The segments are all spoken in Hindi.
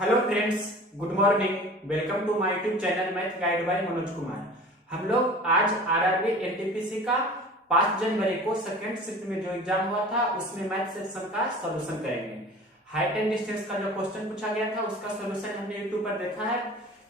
Hello friends, good morning. Welcome to my YouTube channel math guide by Manoj Kumar. हम लोग आज आरआरबी एनटीपीसी का 5 जनवरी को सेकंड शिफ्ट में जो एग्जाम हुआ था उसमें मैथ सेक्शन का सॉल्यूशन करेंगे। हाइट एंड डिस्टेंस का जो क्वेश्चन पूछा गया था उसका सॉल्यूशन हमने यूट्यूब पर देखा है।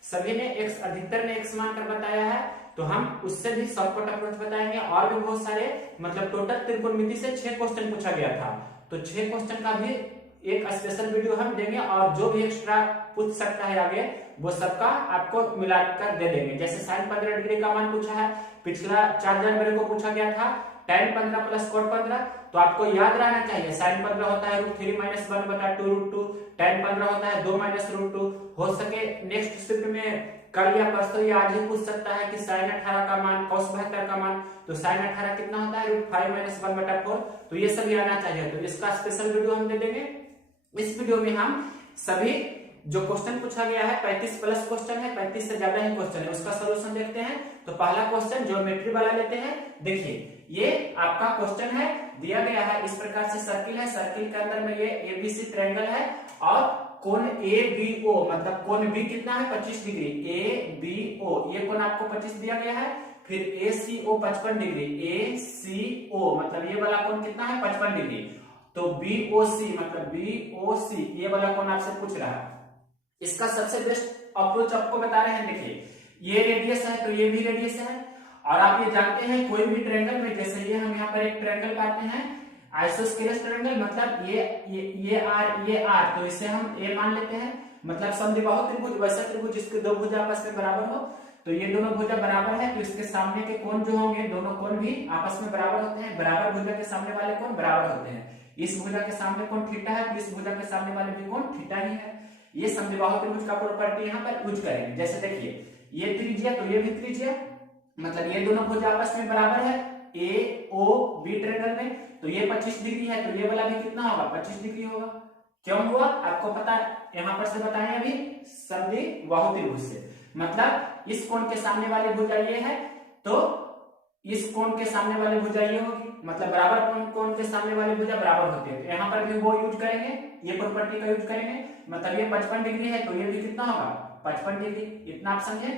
सभी ने एक्स अधिकतर ने एक्स मान कर बताया है, तो हम उससे भी शॉर्टकट अप्रोच बताएंगे। और भी बहुत सारे टोटल त्रिकोणमिति से 6 क्वेश्चन पूछा गया था, तो 6 क्वेश्चन का भी एक स्पेशल वीडियो हम देंगे और जो भी एक्स्ट्रा पूछ सकता है आगे वो सबका आपको मिलाकर दे देंगे। जैसे sin 15 डिग्री का मान पूछा है, पिछला 4 जनवरी को पूछा गया था tan 15 प्लस cot 15, तो आपको याद रहना चाहिए sin 15 होता है √3 - 1/2 √2, tan 15 होता है 2 - √2। हो सके नेक्स्ट शिफ्ट में कल या परसों या आज ही पूछ सकता है कि sin 18 का मान, cos 72 का मान, तो sin 18 कितना होता है √5 - 1/4, तो ये सब आना चाहिए। तो इसका स्पेशल वीडियो हम दे देंगे। इस वीडियो में हम सभी जो क्वेश्चन पूछा गया है 35 प्लस क्वेश्चन है, 35 से ज्यादा ही क्वेश्चन है, उसका सॉल्यूशन देखते हैं। तो पहला क्वेश्चन ज्योमेट्री वाला लेते हैं। देखिए ये आपका क्वेश्चन है, दिया गया है इस प्रकार से सर्किल है, सर्किल के अंदर में ये एबीसी ट्रायंगल है और कोण एबीओ मतलब कोण बी कितना है 25 डिग्री, एबीओ ये कोण आपको 25 दिया गया है। फिर एसीओ 55 डिग्री, एसीओ मतलब ये वाला कोण कितना है 55 डिग्री। तो बीओसी मतलब बीओसी ये वाला कौन आपसे पूछ रहा है, इसका सबसे बेस्ट अप्रोच आपको बता रहे हैं। देखिए ये रेडियस है तो ये भी रेडियस है, और आप ये जानते हैं कोई भी ट्रायंगल में, जैसे ये हम यहाँ पर एक ट्रायंगल पाते हैं आइसोस्केलेस ट्रायंगल, मतलब ये आर, तो इसे हम ए मान लेते हैं। मतलब समद्विबाहु त्रिभुज वैसा त्रिभुज जिसके दो भुजा आपस में बराबर हो, तो ये दोनों भुजा बराबर है तो इसके सामने के कोण जो होंगे दोनों कोण भी आपस में बराबर होते हैं। बराबर भुजा के सामने वाले कोण बराबर होते हैं। इस भुजा के सामने कोण थीटा है तो इस भुजा के सामने वाले भी कोण थीटा ही है। ये समद्विबाहु त्रिभुज का प्रॉपर्टी यहाँ पर यूज करेंगे। जैसे देखिए ये त्रिज्या तो ये भी त्रिज्या, मतलब ये दोनों भुजा आपस में बराबर है ए ओ बी ट्रायंगल में, तो ये 25 डिग्री है तो ये वाला भी कितना होगा 25 डिग्री होगा। क्यों हुआ आपको पता, यहाँ पर से बताएं अभी समद्विबाहु त्रिभुज से, मतलब इस कोण के सामने वाली भुजा ये है तो इस कोण के सामने वाली भुजा ये होगी, मतलब बराबर कोण के सामने वाली भुजा बराबर होती है, तो यहाँ पर भी वो यूज करेंगे, ये प्रॉपर्टी का यूज करेंगे। मतलब ये 55 डिग्री है तो ये भी कितना होगा 55 डिग्री। इतना आप समझे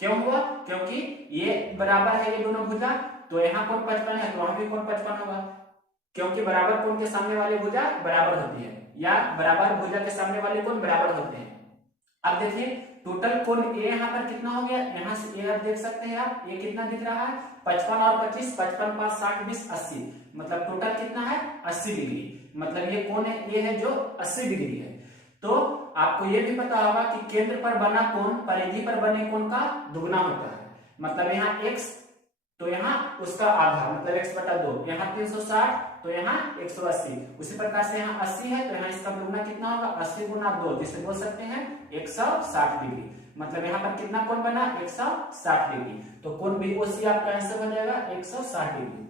क्यों हुआ, क्योंकि ये बराबर है ये दोनों भुजा, तो यहाँ कोण 55 है तो वहां भी कोण 55 होगा, क्योंकि बराबर कोण के सामने वाली भुजा बराबर होती है या बराबर भुजा के सामने वाले कोण बराबर होते हैं। अब देखिए टोटल कोण ए यहाँ पर कितना हो गया, यहाँ से ए आप देख सकते हैं आप, ये कितना दिख रहा है 55 और 25, 55 5 60 20 80, मतलब टोटल कितना है 80 डिग्री। मतलब ये कोण है ये है जो 80 डिग्री है। तो आपको ये भी पता होगा कि केंद्र पर बना कोण परिधि पर बने कोण का दुगना होता है। मतलब यहाँ x तो यहाँ उसका आधा मतलब x/2, यहाँ 360 तो यहाँ 180, उसी प्रकार से यहाँ 80 है तो यहाँ इसका दुगना कितना होगा 80 गुना 2, जिसे बोल सकते हैं 160 डिग्री। मतलब यहाँ पर कितना कोण बना 160 डिग्री, तो कोण बीओसी आपका आंसर हो जाएगा 160 डिग्री।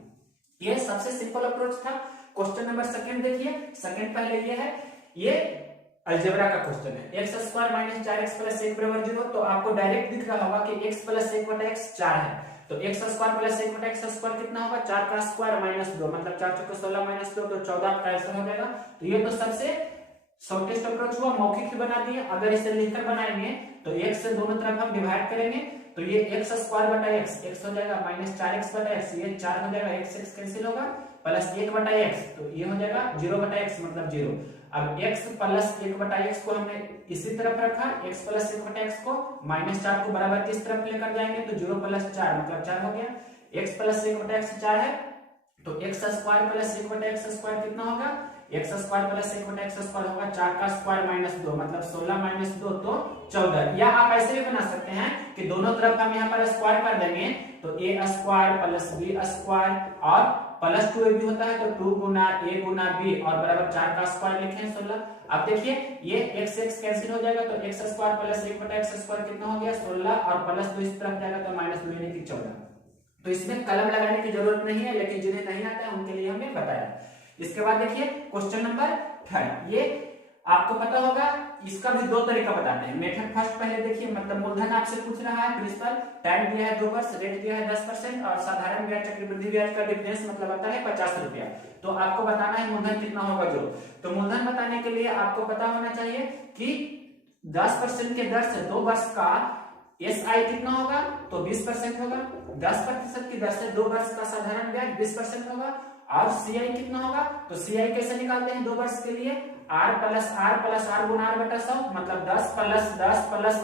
ये सबसे सिंपल अप्रोच था। क्वेश्चन नंबर सेकंड देखिए, सेकंड पहले ये है, ये अलजेब्रा का क्वेश्चन है। x² - 4x + 1 = 0, तो आपको डायरेक्ट दिख रहा होगा कि x + 1/x 4 है, तो x² + 1/x² कितना होगा 4 का स्क्वायर -2, मतलब 4 × 16 - 2 तो 14 आपका आंसर हो जाएगा। तो ये तो सबसे शॉर्टेस्ट अप्रोच हुआ, मौखिक ही बना दिए। अगर इसे लिखकर बनाएंगे तो x से दोनों तरफ हम डिवाइड करेंगे तो ये x² x हो जाएगा -4x/x, ये 4 हो जाएगा, x कैंसिल होगा, प्लस 1/x तो ये हो जाएगा 0/x मतलब 0। अब x + 1/x को हमने इसी तरफ रखा, x + 1/x को -4 को बराबर किस तरफ लेकर जाएंगे तो 0 + 4 मतलब 4 हो गया। x + 1/x 4 है तो x² + 1/x² कितना होगा x² + 1/x² होगा 4 का स्क्वायर -2 मतलब 16 - 2 तो 14। या आप ऐसे भी बना सकते हैं कि दोनों तरफ हम यहाँ पर स्क्वायर कर देंगे तो a² + b² और +2a भी होता है तो 2 गुना a गुना b और बराबर 4 का स्क्वायर लिखें 16। अब देखिए ये x कैंसिल हो जाएगा तो x² + 1/x² कितना हो गया 16 और +2 इस तरफ जाएगा तो -2 यानी कि 14। तो इसमें कलम लगाने की जरूरत नहीं है, लेकिन जिन्हें नहीं आता है उनके लिए हमने बताया। इसके बाद देखिए क्वेश्चन नंबर 3, ये आपको पता होगा, इसका भी 2 तरीका बताते हैं। मेथड फर्स्ट पहले देखिए, मतलब मूलधन आपसे पूछ रहा है प्रिंसिपल, टाइम दिया है 2 वर्ष, रेट दिया है 10% और साधारण ब्याज चक्रवृद्धि ब्याज का डिफरेंस मतलब आता है 50 रुपया। तो आपको बताना है मूलधन कितना होगा जो, तो मूलधन बताने के लिए आपको पता होना चाहिए कि 10% के दर से 2 वर्ष का SI कितना होगा, तो 20% होगा। 10% की दर से 2 वर्ष का साधारण ब्याज 20% होगा। और CI कितना होगा, तो CI कैसे निकालते हैं 2 वर्ष के लिए, R प्लस R गुना R बटा 100, मतलब 10 प्लस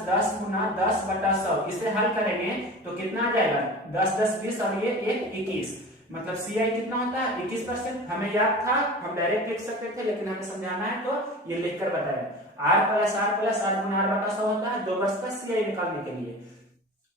10 गुना 10 बटा 100। इसे हल करेंगे तो कितना आ जाएगा, 10 10 20 और ये 1 21, मतलब CI कितना होता है 21%। हमें याद था, हम डायरेक्ट लिख सकते थे, लेकिन हमें समझाना है तो ये लिखकर बताया। R प्लस R गुना R बटा 100 होता है 2 वर्ष का CI निकालने के लिए।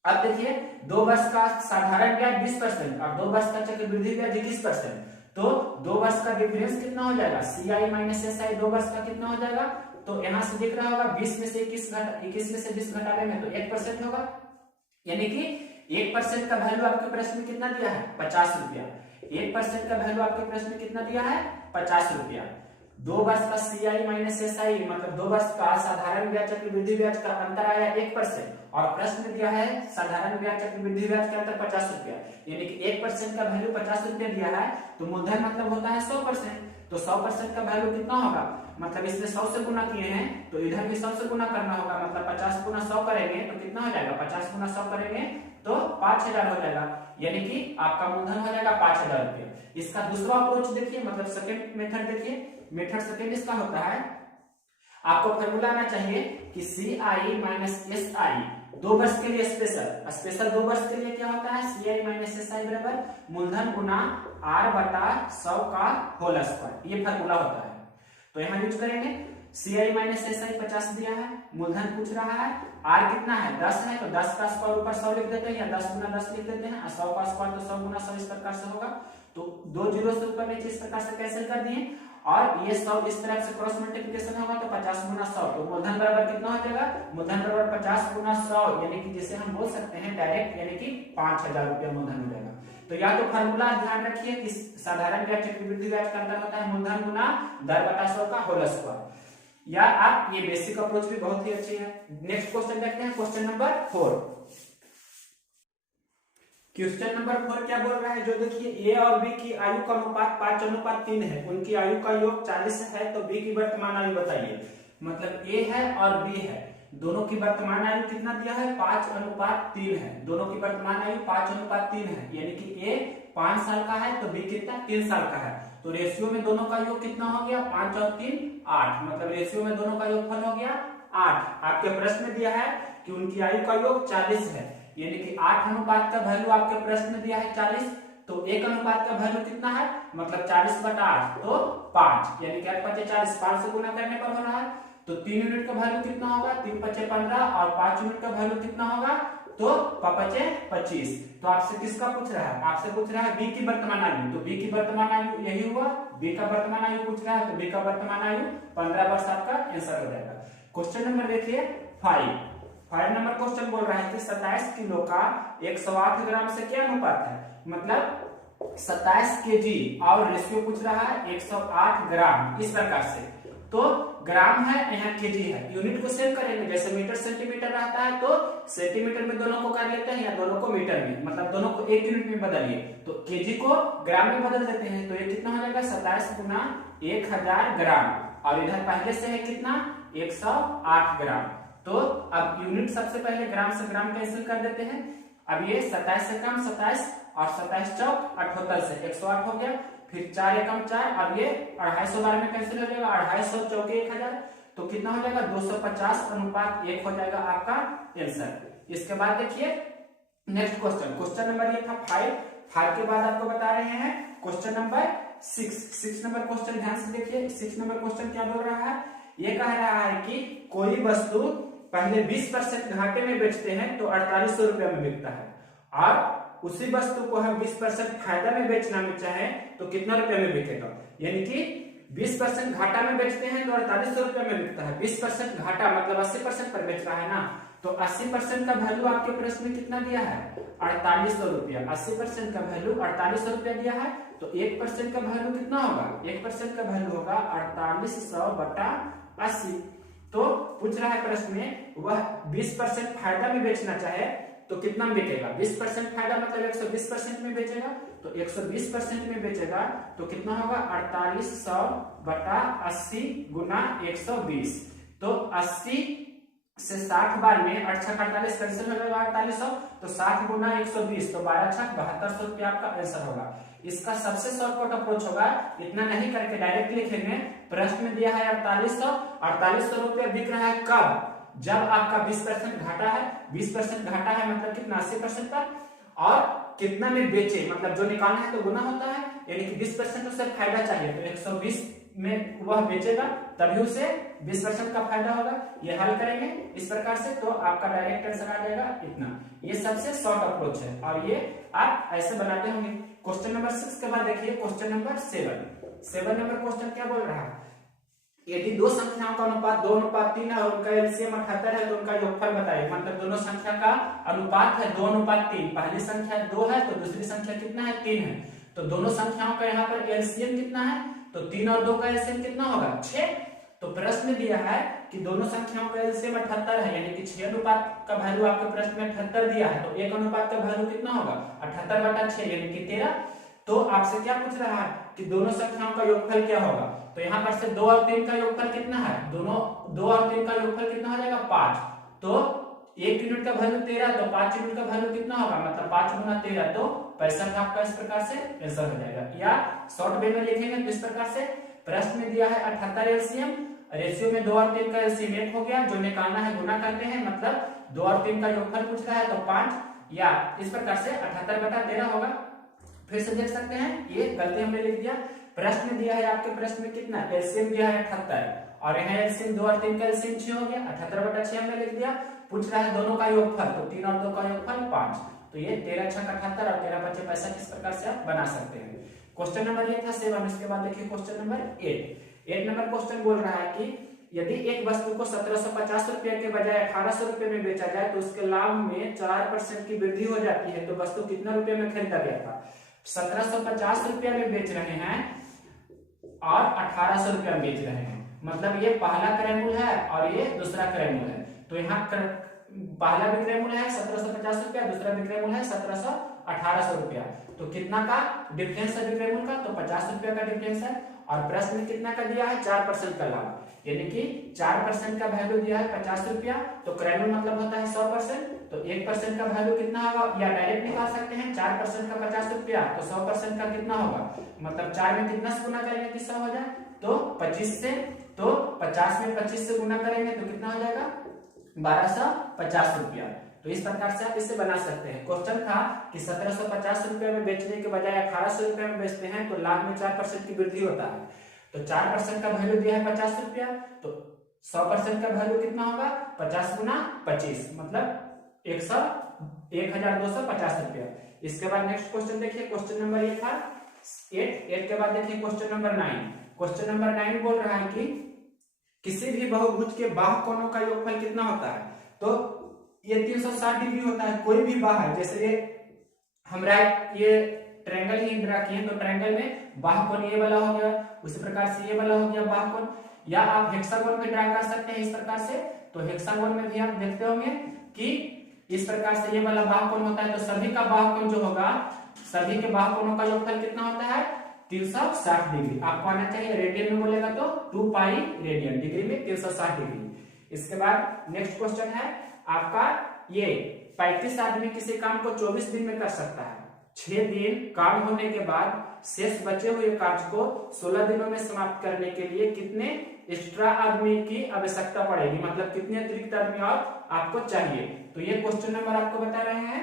अब देखिए 2 वर्ष का साधारण ब्याज 20% और 2 वर्ष का चक्रवृद्धि ब्याज 21%, तो 2 वर्ष का डिफरेंस कितना हो जाएगा, CI माइनस SI 2 वर्ष का कितना हो जाएगा, तो यहां से दिख रहा होगा 20 में से 21 में से 20 घटाने में तो 1% होगा, यानी कि 1% का वैल्यू आपके प्रश्न में कितना दिया है, 50 रुपया। 1% का वैल्यू आपके प्रश्न में कितना दिया है, 50 रुपया। 2 वर्ष का CI माइनस SI मतलब 2 वर्ष का साधारण ब्याज चक्रवृद्धि ब्याज का अंतर आया 1%, और प्रश्न दिया है साधारण ब्याज चक्रवृद्धि ब्याज का अंतर 50 रुपया, यानी कि 1% का वैल्यू 50 रुपया दिया है, तो मूलधन मतलब होता है 100%, तो 100% का वैल्यू कितना होगा, मतलब इसमें 100 से गुना किए हैं तो इधर भी 100 से गुना करना होगा, मतलब 50 गुना 100 करेंगे तो कितना हो जाएगा, 50 गुना 100 करेंगे तो 5000 हो जाएगा, यानी कि आपका मूलधन हो जाएगा 5000 रुपया। इसका दूसरा अप्रोच देखिए, मतलब सेकंड मेथड देखिए, मेथड सेकंड इसका होता है, आपको फॉर्मूला आना चाहिए कि CI माइनस SI 2 वर्ष के लिए स्पेशल 2 वर्ष के लिए क्या होता है, CI माइनस SI बराबर मूलधन गुना R बटा 100 का होल स्क्वायर, ये फॉर्मूला होता है। तो यहाँ यूज करेंगे CI माइनस SI 50 दिया है, मूलधन पूछ रहा है, R कितना है 10 है, तो 10 का स्क्वायर ऊपर 100 लिख देते हैं, या 10 गुना 10 लिख देते हैं, 100 का स्क्वायर तो 100 गुना 100 इस प्रकार से होगा, तो 2 जीरो से ऊपर नीचे इस प्रकार से कैंसिल कर दिए, और ये 100 इस तरफ से क्रॉस मल्टीप्लिकेशन होगा तो 50 गुना 100, तो मूलधन बराबर कितना हो जाएगा, मूलधन बराबर 50 गुना 100, यानी कि जिसे हम बोल सकते हैं डायरेक्ट, यानी कि 5000 रुपया मूलधन हो जाएगा। तो या तो फॉर्मूला ध्यान रखिए कि साधारण ब्याज चक्रवृद्धि ब्याज का अंतर होता है मूलधन गुना दर बटा 100 का होल स्क्वायर, या आप ये बेसिक अप्रोच भी बहुत ही अच्छी है। नेक्स्ट क्वेश्चन देखते हैं, क्वेश्चन नंबर 4। क्वेश्चन नंबर 4 क्या बोल रहा है, जो देखिए A और B की आयु का अनुपात 5:3 है, उनकी आयु का योग 40 है, तो B की वर्तमान आयु बताइए। मतलब A है और B है, दोनों की वर्तमान आयु कितना दिया है, 5:3 है, दोनों की वर्तमान आयु 5:3 है, यानी कि A 5 साल का है तो B कितना 3 साल का है, तो रेशियो में दोनों का योग कितना हो गया, 5 और 3 8, मतलब रेशियो में दोनों का योगफल हो गया 8। आपके प्रश्न में दिया है कि उनकी आयु का योग 40 है, यानी कि 8 अनुपात का वैल्यू आपके प्रश्न में दिया है 40, तो 1 अनुपात का वैल्यू कितना है, मतलब 40/8 तो 5, यानी कि 8 × 40, 5 से गुना करने पर हो रहा है, तो 3 यूनिट का वैल्यू कितना होगा, 3 × 5 = 15, और 5 यूनिट का वैल्यू कितना होगा, तो 5 × 25। तो आपसे किसका पूछ रहा है, आपसे पूछ रहा है B की वर्तमान आयु, तो B की वर्तमान आयु यही हुआ, B का वर्तमान आयु पूछ रहा है, तो B का वर्तमान आयु 15 वर्ष आपका आंसर हो जाएगा। क्वेश्चन नंबर देखिए 5 नंबर क्वेश्चन बोल रहा है कि 27 किलो का 108 ग्राम से क्या अनुपात है, मतलब 27 kg और रेशियो पूछ रहा है 108 ग्राम, इस प्रकार से, तो ग्राम है यहाँ केजी है, यूनिट को सेव करेंगे, जैसे मीटर सेंटीमीटर रहता है तो सेंटीमीटर में दोनों को कर लेते हैं, या दोनों को मीटर में, मतलब दोनों को 1 यूनिट में बदलिए, तो केजी को ग्राम में बदल देते हैं, तो ये कितना हो जाएगा 27 गुना 1000 ग्राम, और इधर पहले से है कितना 108 ग्राम, तो अब यूनिट सबसे पहले ग्राम से ग्राम कैंसिल कर देते हैं, अब ये 27 से कम 27 और 27 चौक 78 से 108 हो गया, फिर 4 एकम 4, अब ये 250 बार में कैंसिल हो जाएगा, 250 चौके 1000, तो कितना हो जाएगा 250:1 हो जाएगा आपका आंसर। इसके बाद देखिए नेक्स्ट क्वेश्चन नंबर ये था 5 के बाद आपको बता रहे हैं क्वेश्चन नंबर 6 नंबर क्वेश्चन ध्यान से देखिए। 6 नंबर क्वेश्चन क्या बोल रहा है, ये कह रहा है कि कोई वस्तु पहले 20% घाटे में बेचते हैं तो 4800 रुपया में बिकता है, और उसी वस्तु को हम 20% फायदा में बेचना में चाहे तो कितना रुपया में बिकेगा, यानी कि 20% घाटा में बेचते हैं तो 4800 रुपया में बिकता है, 20% घाटा मतलब 80% पर बेच रहा है ना, तो 80% का वैल्यू आपके प्रश्न में कितना दिया है 4800 रुपया, 80% का वैल्यू 4800 रुपया दिया है, तो 1% का वैल्यू कितना होगा, 1% का वैल्यू होगा 4800/80, तो पूछ रहा है प्रश्न में वह 20% फायदा में बेचना चाहे तो कितना में बेचेगा, 20% फायदा मतलब 120% में बेचेगा, तो 120% में बेचेगा तो कितना होगा 4800/80 गुना 120, तो 80 से 60 बार में 8 छक 48 कैंसिल हो जाएगा 4800, तो 60 गुना 120 तो 12 छक 7200 रुपया आपका आंसर होगा। इसका सबसे शॉर्टकट अप्रोच होगा, इतना नहीं करके डायरेक्ट लिखेंगे। प्रश्न में दिया है 4800 रुपया बिक रहा है कब? जब आपका 20% घाटा है, 20% घाटा है मतलब कितना 80% पर, और कितना में बेचे मतलब जो निकालना है तो गुना होता है, यानी कि 20% उसे फायदा चाहिए तो 120 में वह बेचेगा तभी उसे 20% का फायदा होगा। ये हल करेंगे इस प्रकार से तो आपका डायरेक्ट आंसर आ जाएगा इतना। ये सबसे शॉर्ट अप्रोच है और ये आप ऐसे बनाते होंगे। क्वेश्चन नंबर 6 के बाद देखिए क्वेश्चन नंबर 7 नंबर क्वेश्चन क्या बोल रहा है, यदि दो संख्याओं का अनुपात 2:3 है और उनका एलसीएम 78 है तो उनका योगफल बताइए। मतलब दोनों संख्या का अनुपात है 2:3, पहली संख्या 2 है तो दूसरी संख्या कितना है 3 है, तो दोनों संख्याओं का यहाँ पर एलसीएम कितना है, तो 3 और 2 का एलसीएम कितना होगा 6। तो प्रश्न में दिया है कि दोनों संख्याओं का एलसीएम 78 है, यानी कि 6 अनुपात का वैल्यू आपके प्रश्न में 78 दिया है, तो 1 अनुपात का वैल्यू कितना होगा 78/6 यानी कि 13। तो आपसे क्या पूछ रहा है कि दोनों संख्याओं का योगफल क्या होगा, तो यहाँ पर से 2 और 3 का योगफल कितना है, दोनों 2 और 3 का योगफल कितना हो जाएगा 5, तो 1 यूनिट का वैल्यू 13 तो 5 यूनिट का वैल्यू कितना होगा, मतलब 5 गुना 13 तो 65 आपका इस प्रकार से आंसर हो जाएगा। या शॉर्ट वे में लिखेंगे तो इस प्रकार से, प्रश्न में दिया है 78 एलसीएम, रेशियो में 2 और 3 का एलसीएम 1 हो गया, जो निकालना है गुना करते हैं, मतलब 2 और 3 का योगफल पूछ रहा है तो 5, या इस प्रकार से 78/13 होगा। फिर से देख सकते हैं ये गलती हमने लिख दिया। प्रश्न में दिया है आपके प्रश्न में कितना एलसीएम दिया है 78 और यहाँ एलसीएम 2 और 3 का एलसीएम 6 हो गया, 78/6 हमने लिख दिया। पूछ रहा है दोनों का योगफल, तो 3 और 2 का योगफल 5, तो ये 13 छक 78 और 13 बचे 65 इस प्रकार से आप बना सकते हैं। क्वेश्चन नंबर ये था 7। इसके बाद देखिए क्वेश्चन नंबर 8 नंबर क्वेश्चन बोल रहा है कि यदि एक वस्तु को 1750 रुपए के बजाय 1800 रुपए में बेचा जाए तो उसके लाभ में 4% की वृद्धि हो जाती है, तो वस्तु कितना रुपए में खरीदा गया था। 1750 रुपया में बेच रहे हैं और 1800 रुपया में बेच रहे हैं, मतलब ये पहला क्रय मूल्य है और ये दूसरा क्रय मूल्य है। तो यहाँ पहला विक्रय मूल्य है 1750 रुपया, दूसरा विक्रय मूल्य है 1800 रुपया, तो कितना का डिफरेंस है विक्रय मूल्य का, तो 50 रुपया का डिफरेंस है। और प्रश्न में कितना का दिया है 4% का लाभ, यानी कि 4% का वैल्यू दिया है 50 रुपया, तो क्रय मूल्य मतलब होता है 100%, तो 1% का वैल्यू कितना होगा, या डायरेक्ट निकाल सकते हैं 4% का 50 रुपया तो 100% का कितना होगा, मतलब 4 में कितना से गुना करेंगे कि 100 हो जाए, तो 25 से, तो 50 में 25 से गुना करेंगे तो कितना हो जाएगा 1250 रुपया। तो इस प्रकार से आप इसे बना सकते हैं। क्वेश्चन था कि 1750 रुपया में बेचने के बजाय 1800 रुपया में बेचते हैं तो लाभ में 4% की वृद्धि होता है, तो 4% का वैल्यू दिया है 50 रुपया, तो 100% का वैल्यू कितना होगा 50 गुना 25 मतलब 1250 रुपया। इसके बाद नेक्स्ट क्वेश्चन देखिए, क्वेश्चन नंबर ये था 8 के बाद देखिए क्वेश्चन नंबर 9। क्वेश्चन नंबर 9 बोल रहा है कि किसी भी बहुभुज के बाहु कोणों का योगफल कितना होता है, तो ये 360 डिग्री होता है। कोई भी बाहु, जैसे ये हमरा ये ट्रायंगल ही ड्रा किए तो ट्रायंगल में बाहु कोण ये वाला हो गया, उसी प्रकार से ये वाला हो गया बाहु कोण, या आप हेक्सागोन में ड्रा कर सकते हैं इस प्रकार से। तो हेक्सागोन में भी आप देखते होंगे कि इस प्रकार से ये वाला बाहु कोण होता है, तो सभी का बाहु कोण जो होगा, सभी के बाहु कोणों का योगफल कितना होता है 360 डिग्री। आपको आना चाहिए रेडियन में बोलेगा तो 2 पाई रेडियन, डिग्री में 360 डिग्री। इसके बाद नेक्स्ट क्वेश्चन है आपका ये 35 आदमी किसी काम को 24 दिन में कर सकता है। 6 दिन काम होने के बाद शेष बचे हुए कार्य को 16 दिनों में समाप्त करने के लिए कितने एक्स्ट्रा आदमी की आवश्यकता पड़ेगी, मतलब कितने अतिरिक्त आदमी और आपको चाहिए। तो ये क्वेश्चन नंबर आपको बता रहे हैं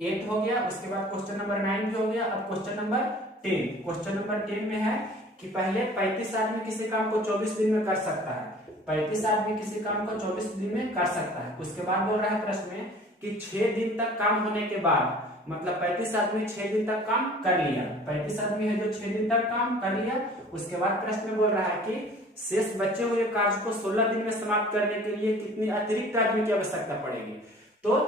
8 हो गया। उसके बाद क्वेश्चन नंबर 9 भी हो गया। अब क्वेश्चन नंबर 10। क्वेश्चन नंबर 10 में है कि पहले 35 आदमी किसी काम को 24 दिन में कर सकता है। 35 आदमी किसी काम को 24 दिन में कर सकता है। उसके बाद बोल रहा है प्रश्न में कि 6 दिन तक काम होने के बाद, मतलब 35 आदमी 6 दिन तक काम कर लिया, 35 आदमी है जो 6 दिन तक काम कर लिया। उसके बाद प्रश्न में बोल रहा है कि शेष बचे हुए कार्य को 16 दिन में समाप्त करने के लिए कितनी अतिरिक्त आदमी की आवश्यकता पड़ेगी। तो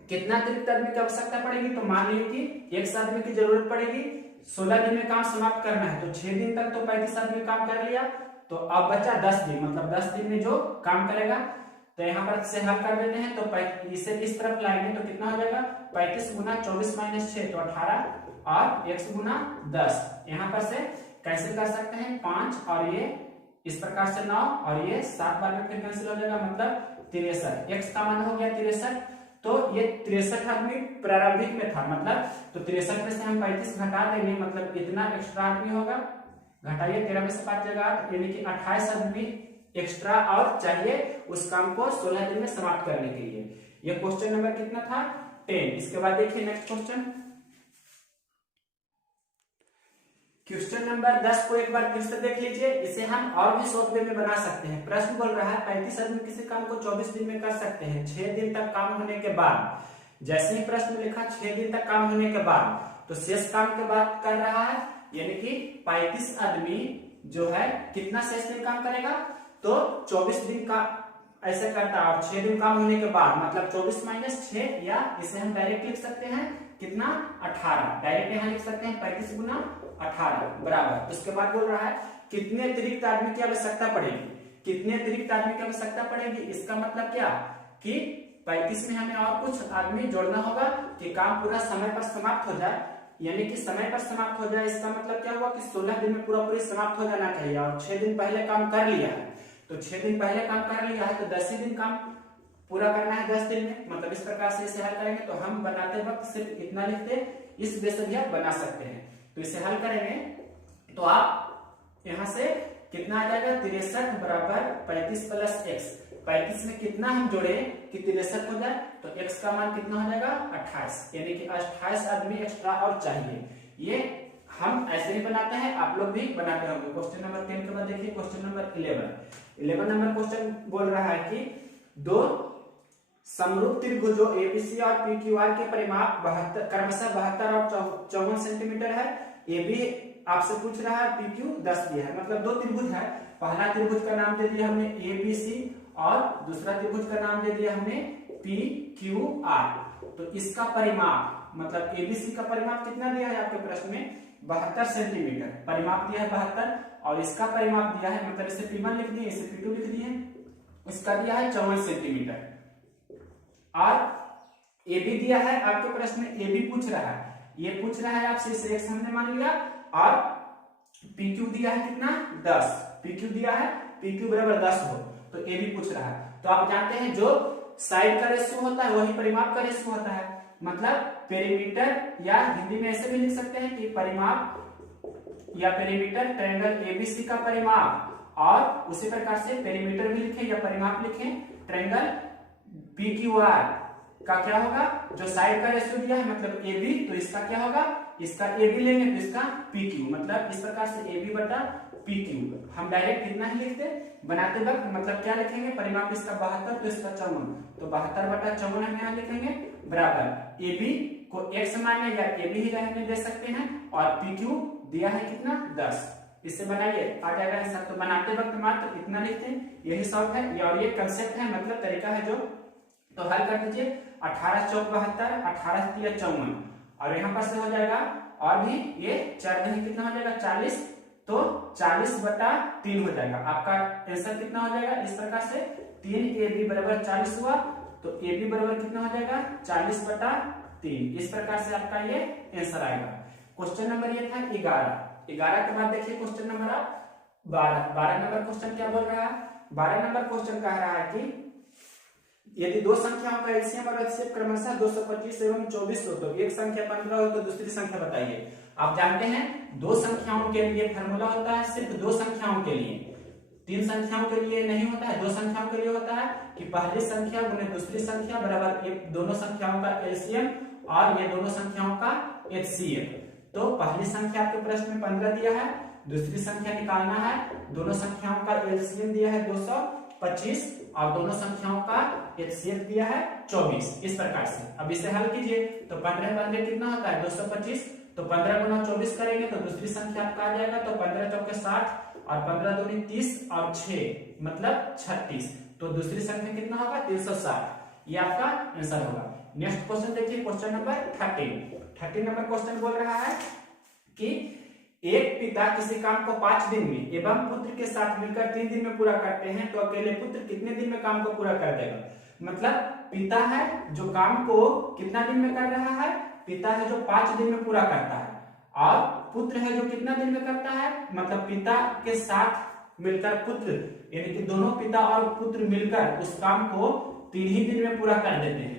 कितना अतिरिक्त आदमी की आवश्यकता पड़ेगी, तो मान लीजिए कि 1 आदमी की जरूरत पड़ेगी, 16 दिन में काम समाप्त करना है, तो 6 दिन तक तो 35 आदमी काम कर लिया, तो अब बचा 10 दिन, मतलब 10 दिन में जो काम करेगा। तो यहाँ पर से हल कर देते हैं, तो इसे इस तरफ लाएंगे तो कितना हो जाएगा 35 गुना 24 माइनस 6 तो 18 और 1 गुना 10, यहाँ पर से कैंसिल कर सकते हैं 5 और ये इस प्रकार से 9 और ये 7 बार में फिर कैंसिल हो जाएगा, मतलब 63, x का मान हो गया 63, तो ये 63 आदमी प्रारंभिक में था, मतलब तो 63 में से हम 35 घटा देंगे, मतलब इतना एक्स्ट्रा आदमी होगा, घटाइए 13 में से 5 जगह 8, यानी कि 28 आदमी एक्स्ट्रा और चाहिए उस काम को 16 दिन में समाप्त करने के लिए। ये क्वेश्चन नंबर कितना था 10। इसके बाद देखिए नेक्स्ट क्वेश्चन नंबर 10 को एक बार फिर से देख लीजिए। इसे हम और भी शॉर्ट वे में बना सकते हैं। प्रश्न बोल रहा है 35 आदमी किसी काम को 24 दिन में कर सकते हैं 6 दिन तक काम होने के बाद। जैसे ही प्रश्न लिखा 6 दिन तक काम होने के बाद, तो शेष काम की बात कर रहा है, यानी कि 35 आदमी जो है कितना शेष दिन काम करेगा, तो 24 दिन का ऐसे करता है, और 6 दिन काम होने के बाद मतलब 24 माइनस 6, या इसे हम डायरेक्ट लिख सकते हैं कितना 18, डायरेक्ट यहाँ लिख सकते हैं 35 गुना 18 बराबर। उसके बाद बोल रहा है कितने अतिरिक्त आदमी की आवश्यकता पड़ेगी, कितने अतिरिक्त आदमी की आवश्यकता पड़ेगी। इसका मतलब क्या कि 35 में हमें और कुछ आदमी जोड़ना होगा कि काम पूरा समय पर समाप्त हो जाए, यानी कि समय पर समाप्त हो जाए। इसका मतलब क्या हुआ कि 16 दिन में पूरा पूरी समाप्त हो जाना चाहिए, और 6 दिन पहले काम कर लिया है, तो 6 दिन पहले काम कर लिया है, तो 10 ही दिन काम पूरा करना है 10 दिन में। मतलब इस प्रकार से इसे हल करेंगे, तो हम बनाते वक्त सिर्फ इतना लिखते, इस बेस भी आप बना सकते हैं। तो इसे हल करेंगे तो आप यहाँ से कितना आ जाएगा 63 बराबर 35 प्लस x। 35 में कितना हम जोड़े कि 63 हो जाए, तो x का मान कितना हो जाएगा 28, यानी कि 28 आदमी एक्स्ट्रा और चाहिए। ये हम ऐसे ही बनाते हैं, आप लोग भी बनाते होंगे। क्वेश्चन नंबर 10 के बाद देखिए क्वेश्चन नंबर 11 नंबर क्वेश्चन बोल रहा है कि दो समरूप त्रिभुजों एबीसी और पीक्यूआर के परिमाप क्रमशः 72 और 54 सेंटीमीटर है। एबी आपसे पूछ रहा है, पीक्यू 10 दिया है, मतलब दो त्रिभुज है। पहला त्रिभुज का नाम दे दिया हमने एबीसी, और दूसरा त्रिभुज का नाम दे दिया हमने पीक्यूआर। तो इसका परिमाप मतलब एबीसी का परिमाप कितना दिया है आपके प्रश्न में 72 सेंटीमीटर परिमाप दिया है 72, और इसका परिमाप दिया है, मतलब इसे P1 लिख दिए, इसे P2 लिख दिए, इसका दिया है 54 सेंटीमीटर। और ए बी दिया है आपके प्रश्न में, ए बी पूछ रहा है, ये पूछ रहा है आपसे, इसे x हमने मान लिया, और पी क्यू दिया है कितना 10, पी क्यू दिया है पी क्यू बराबर 10 हो, तो ए बी पूछ रहा है। तो आप जानते हैं जो साइड का रेशियो होता है वही परिमाप का रेशियो होता है, मतलब पेरीमीटर, या हिंदी में ऐसे भी लिख सकते हैं कि परिमाप या पेरीमीटर ट्रायंगल एबीसी का परिमाप, और उसी प्रकार से पेरीमीटर भी लिखें या परिमाप लिखें ट्रायंगल पीक्यूआर का क्या होगा, जो साइड का रेशियो दिया है मतलब ए बी, तो इसका क्या होगा, इसका ए बी लेंगे तो इसका पी क्यू, मतलब इस प्रकार से ए बी बटा पी क्यू। हम डायरेक्ट इतना ही लिखते बनाते वक्त, मतलब क्या लिखेंगे परिमाप इसका 72 तो इसका 54, तो 72 बटा 54 हम यहाँ लिखेंगे बराबर ए बी को x माने या ए बी ही रहने दे सकते हैं, और पी क्यू दिया है कितना 10। इससे बनाइए आ जाएगा आंसर। तो बनाते वक्त मात्र इतना लिखते हैं, यही शॉर्ट है, और ये कंसेप्ट है, मतलब तरीका है जो। तो हल कर दीजिए 18 चौक 72, 18 तिया 54, और यहाँ पर से हो जाएगा, और भी ये 4 नहीं कितना हो जाएगा 40, तो 40 बटा 3 हो जाएगा। आपका आंसर कितना हो जाएगा इस प्रकार से 3 ए बी बराबर 40 हुआ, तो ए बी बराबर कितना हो जाएगा 40 बटा 3। इस प्रकार से आपका ये आंसर आएगा। क्वेश्चन नंबर ये था 11 के बाद देखिए क्वेश्चन नंबर 12 नंबर क्वेश्चन क्या बोल रहा है। 12 नंबर क्वेश्चन कह रहा है कि यदि दो संख्याओं का एलसीएम और एचसीएफ क्रमशः 225 एवं 24 हो, तो एक संख्या 15 हो तो दूसरी संख्या बताइए। आप जानते हैं दो संख्याओं के लिए फॉर्मूला होता है सिर्फ दो संख्याओं के लिए, तीन संख्याओं के लिए नहीं होता है, दो संख्याओं के लिए होता है कि पहली संख्या गुने दूसरी संख्या बराबर एक दोनों संख्याओं का एलसीएम और ये दोनों संख्याओं का एचसीएफ। तो पहली संख्या आपके प्रश्न में 15 दिया है, दूसरी संख्या निकालना है, दोनों संख्याओं का एलसीएम दिया है 225 और दोनों संख्याओं का एचसीएफ दिया है 24। इस प्रकार से अब इसे हल कीजिए, तो 15 कितना होता है 225, तो 15 गुना 24 करेंगे तो दूसरी संख्या आपका आ जाएगा, तो 15 चौके 60 और 15 दूनी 30 और 6 मतलब 36, तो दूसरी संख्या कितना होगा 360। ये आपका आंसर होगा। नेक्स्ट क्वेश्चन देखिए क्वेश्चन नंबर 13 नंबर क्वेश्चन बोल रहा है कि एक पिता किसी काम को 5 दिन में एवं पुत्र के साथ मिलकर 3 दिन में पूरा करते हैं, तो अकेले पुत्र कितने दिन में काम को पूरा कर देगा। मतलब पिता है जो काम को कितना दिन में कर रहा है, पिता है जो 5 दिन में पूरा करता है, और पुत्र है जो कितना दिन में करता है, मतलब पिता के साथ मिलकर पुत्र, यानी कि दोनों पिता और पुत्र मिलकर उस काम को 3 ही दिन में पूरा कर देते हैं।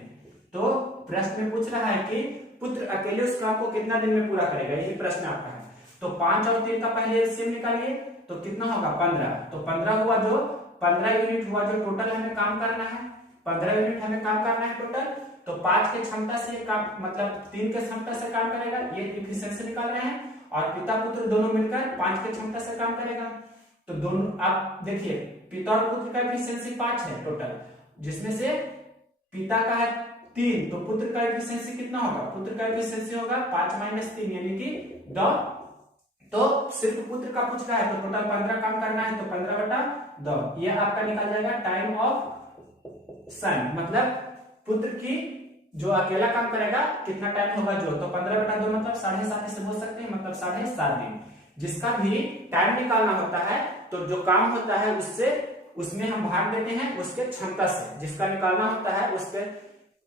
तो प्रश्न में पूछ रहा है कि पुत्र अकेले उस काम को कितना दिन में पूरा करेगा, यही प्रश्न आपका है। तो 5 और 3 का पहले एलसीएम निकालिए, तो कितना होगा 15। तो 15 हुआ, जो 15 यूनिट हुआ जो टोटल हमें काम करना है, 15 यूनिट हमें काम करना है टोटल। तो 5 के क्षमता से काम, मतलब 3 के क्षमता से काम करेगा, ये इफिशिएंसी निकाल रहे हैं। और पिता पुत्र दोनों मिलकर 5 के क्षमता से काम करेगा। तो दोनों आप देखिए, पिता और पुत्र का इफिशिएंसी 5 है टोटल, जिसमें से पिता का है 3, तो पुत्र का इफिशिएंसी कितना होगा, पुत्र का इफिशिएंसी होगा 5 - 3 यानी कि 2। तो सिर्फ पुत्र का पूछ रहा है, तो टोटल 15 काम करना है, तो 15/2 ये आपका निकल जाएगा टाइम ऑफ सन, मतलब पुत्र की जो अकेला काम करेगा कितना टाइम होगा जो, तो 15/2 मतलब 7.5 से बोल सकते हैं, मतलब 7.5 दिन। जिसका भी टाइम निकालना होता है तो जो काम होता है उससे, उसमें हम भाग देते हैं उसके क्षमता से, जिसका निकालना होता है उसके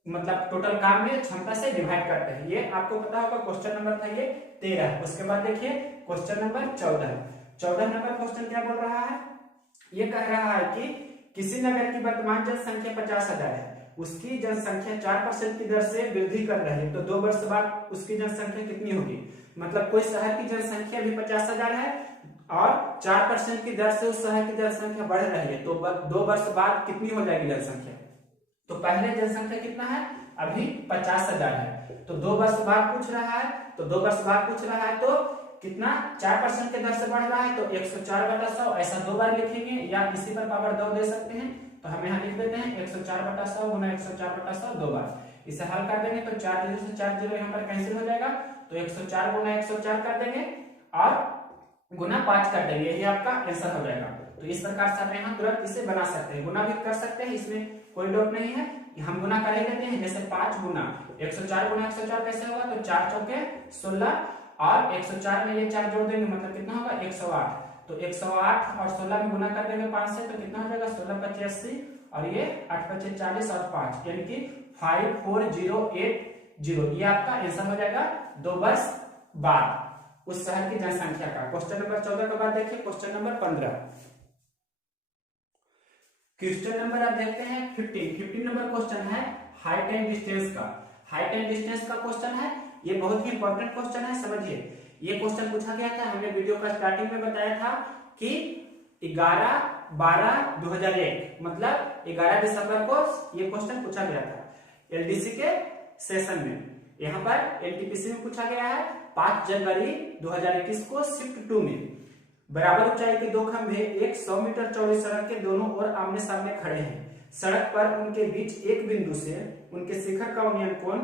मतलब टोटल काम में क्षमता से डिवाइड करते हैं। ये आपको पता होगा, क्वेश्चन नंबर था ये 13। उसके बाद देखिए क्वेश्चन नंबर 14 नंबर क्वेश्चन क्या बोल रहा है, ये कह रहा है कि किसी नगर की वर्तमान जनसंख्या 50,000 है, उसकी जनसंख्या 4% की दर से वृद्धि कर रही है, तो 2 वर्ष बाद उसकी जनसंख्या कितनी होगी। मतलब कोई शहर की जनसंख्या भी 50,000 है और 4% की दर से उस शहर की जनसंख्या बढ़ रही है, तो 2 वर्ष बाद कितनी हो जाएगी जनसंख्या। तो पहले जनसंख्या कितना है, अभी 50,000 है, तो 2 वर्ष बाद पूछ रहा है, तो 2 वर्ष बाद पूछ रहा है तो कितना 4% के दर से बढ़ रहा है, तो 104/100 ऐसा 2 बार लिखेंगे, या इसी पर पावर 2 दे सकते हैं। तो हम यहाँ लिख देते हैं 104/100 गुना 104/100 2 बार। इसे हल कर देंगे तो 4 0 से 4 0 यहाँ पर कैंसिल हो जाएगा, तो 104 गुना 104 कर देंगे और गुना 5 कर देंगे, यही आपका आंसर हो जाएगा। तो इस प्रकार से आप यहाँ तुरंत इसे बना सकते हैं, गुना भी कर सकते हैं, इसमें कोई डाउट नहीं है। हम गुना कर लेते हैं, जैसे 5 गुना 104 गुना 104 कैसे होगा, तो 4 चौके 16 और 104 में ये 4 जोड़ देंगे, मतलब कितना होगा 108। तो 108 और 16 में गुना कर देंगे 5 से, तो कितना हो जाएगा 16 × 5 80 और ये 8 × 5 40 और 5 यानी कि 54080, ये आपका आंसर हो जाएगा 2 वर्ष बाद उस शहर की जनसंख्या का। क्वेश्चन नंबर 14 के बाद देखिए क्वेश्चन नंबर 15। क्वेश्चन नंबर आप देखते हैं 15 नंबर क्वेश्चन है हाइट एंड डिस्टेंस का। हाइट एंड डिस्टेंस का क्वेश्चन है, ये बहुत ही इंपॉर्टेंट क्वेश्चन है, समझिए। ये क्वेश्चन पूछा गया था, हमने वीडियो का स्टार्टिंग में बताया था कि 11/12/2001 मतलब 11 दिसंबर को ये क्वेश्चन पूछा गया था एलडीसी के सेशन में। यहाँ पर एलटीपीसी में पूछा गया है 5 जनवरी 2021 को शिफ्ट 2 में बराबर ऊंचाई के 2 खंभे एक 100 मीटर चौड़ी सड़क के दोनों ओर आमने सामने खड़े हैं। सड़क पर उनके बीच एक बिंदु से उनके शिखर का उन्नयन कोण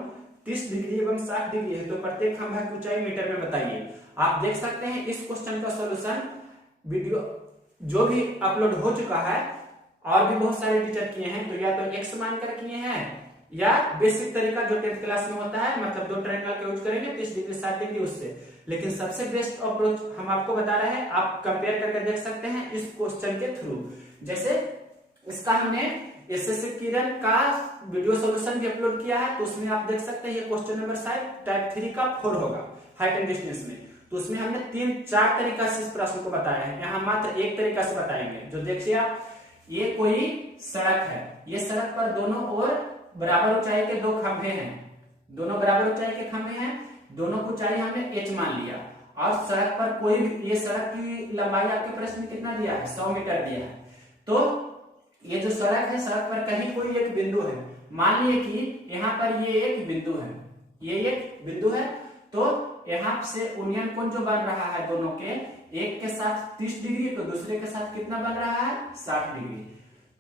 30 डिग्री एवं 60 डिग्री है, तो प्रत्येक खंभा की ऊंचाई मीटर में बताइए। आप देख सकते हैं इस क्वेश्चन का सॉल्यूशन वीडियो जो भी अपलोड हो चुका है, और भी बहुत सारे टीचर किए हैं, तो या तो एक्स मानकर किए हैं या बेसिक तरीका जो 10th क्लास में होता है, मतलब 2 ट्रायंगल का यूज करेंगे 30 डिग्री 60 डिग्री उससे। लेकिन सबसे बेस्ट अप्रोच हम आपको बता रहे हैं, आप कंपेयर करके देख सकते हैं इस क्वेश्चन के थ्रू। जैसे इसका हमने एसएससी किरण का वीडियो सॉल्यूशन भी अपलोड किया है, तो उसमें आप देख सकते हैं ये क्वेश्चन नंबर शायद टाइप 3 का 4 होगा हाइट एंड डिस्टेंस में। तो उसमें हमने 3-4 तरीका से इस प्रश्न को बताया है, यहाँ मात्र एक तरीका से बताएंगे। जो देखिए आप, ये कोई सड़क है, ये सड़क पर दोनों ओर बराबर ऊंचाई के 2 खंभे हैं, दोनों बराबर ऊंचाई के खंभे हैं, दोनों की ऊंचाई हमने h मान लिया, और सड़क पर कोई, ये सड़क की लंबाई आपके प्रश्न में कितना दिया है 100 मीटर दिया है। तो ये जो सड़क है, सड़क पर कहीं कोई एक बिंदु है, मान लिए कि यहाँ पर ये एक बिंदु है, ये एक बिंदु है, तो यहाँ से उन्नयन कोण जो बन रहा है दोनों के, एक के साथ 30 डिग्री तो दूसरे के साथ कितना बन रहा है 60 डिग्री।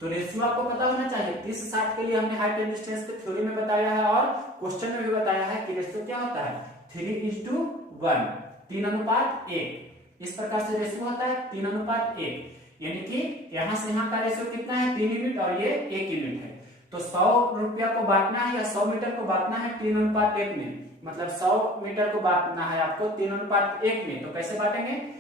तो रेशियो आपको पता होना चाहिए। 30-60 के लिए हमने हाइट एंड डिस्टेंस के थ्योरी में बताया है और क्वेश्चन में भी बताया है कि रेशियो क्या होता है 3:1, 3:1। इस प्रकार से रेशियो होता है 3:1, यानी कि यहाँ से यहाँ का रेशियो कितना है 3 यूनिट और ये 1 यूनिट है। तो 100 रुपया को बांटना है या 100 मीटर को बांटना है 3:1 में, मतलब 100 मीटर को बांटना है आपको 3:1 में। तो कैसे बांटेंगे,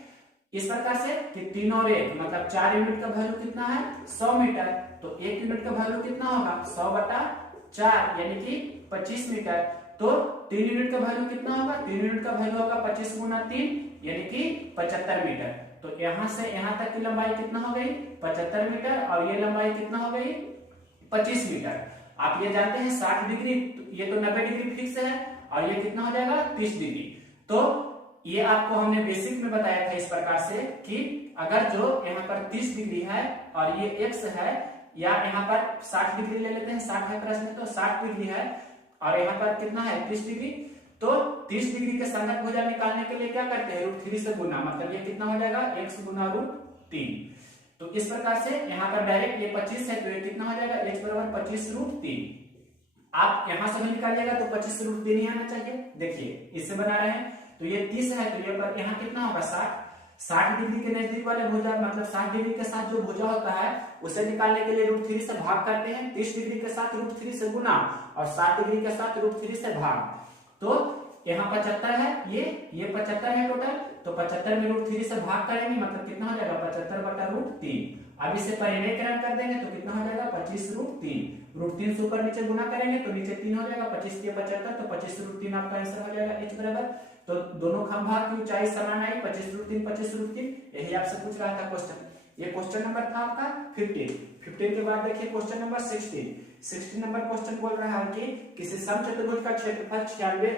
इस प्रकार से कि 3 और 1 मतलब 4 यूनिट का वैल्यू कितना है 100 मीटर, तो 1 यूनिट का वैल्यू कितना होगा 100/4 यानी कि 25 मीटर। तो 3 यूनिट का वैल्यू कितना होगा, 3 यूनिट का वैल्यू होगा 25 × 3 यानी कि 75 मीटर। तो तो यहाँ से यहाँ तक की लंबाई कितना हो गई 75 मीटर, और ये लंबाई कितना हो गई 25 मीटर। आप ये जानते हैं 60 डिग्री, ये तो 90 डिग्री फिक्स है, और ये कितना हो जाएगा 30 डिग्री। तो ये आपको हमने बेसिक में बताया था इस प्रकार से कि अगर जो यहाँ पर 30 डिग्री है और ये x है, या यहाँ पर 60 डिग्री ले लेते हैं, 60 है प्रश्न में, तो 60 डिग्री है और यहाँ पर कितना है 30 डिग्री, तो 30 डिग्री के संगत भुजा निकालने के लिए क्या करते हैं √3 से गुना, मतलब ये कितना हो जाएगा x गुना √3। तो इस प्रकार से यहाँ पर डायरेक्ट ये 25 है, तो ये कितना हो जाएगा x बराबर 25√3। आप यहाँ से भी निकालिएगा तो 25√3 ही आना चाहिए। देखिए इससे बना रहे हैं, तो ये 30 है, तो ये पर यहाँ कितना होगा 60 डिग्री के नजदीक वाले भुजा, मतलब 60 डिग्री के साथ जो भुजा होता है उसे निकालने के लिए √3 से भाग करते हैं, 30 डिग्री के साथ √3 से गुना और 60 डिग्री के साथ √3 से भाग। तो यहाँ 75 है, ये 75 है टोटल, तो 75 में √3 से भाग करेंगे, मतलब कितना हो जाएगा 75/√3। अब इसे परिमेयकरण कर देंगे तो कितना हो जाएगा 25√3। √3 से ऊपर नीचे गुना करेंगे तो नीचे 3 हो जाएगा, 25 के 75, तो 25√3 आपका आंसर हो जाएगा h बराबर। तो दोनों खंभाग की ऊंचाई समान आई 25√3 25√3। यही आपसे पूछ रहा था क्वेश्चन। ये क्वेश्चन नंबर था आपका 15 के बाद देखिए क्वेश्चन नंबर 16 नंबर क्वेश्चन बोल रहा है कि किसी समचतुर्भुज का क्षेत्रफल 96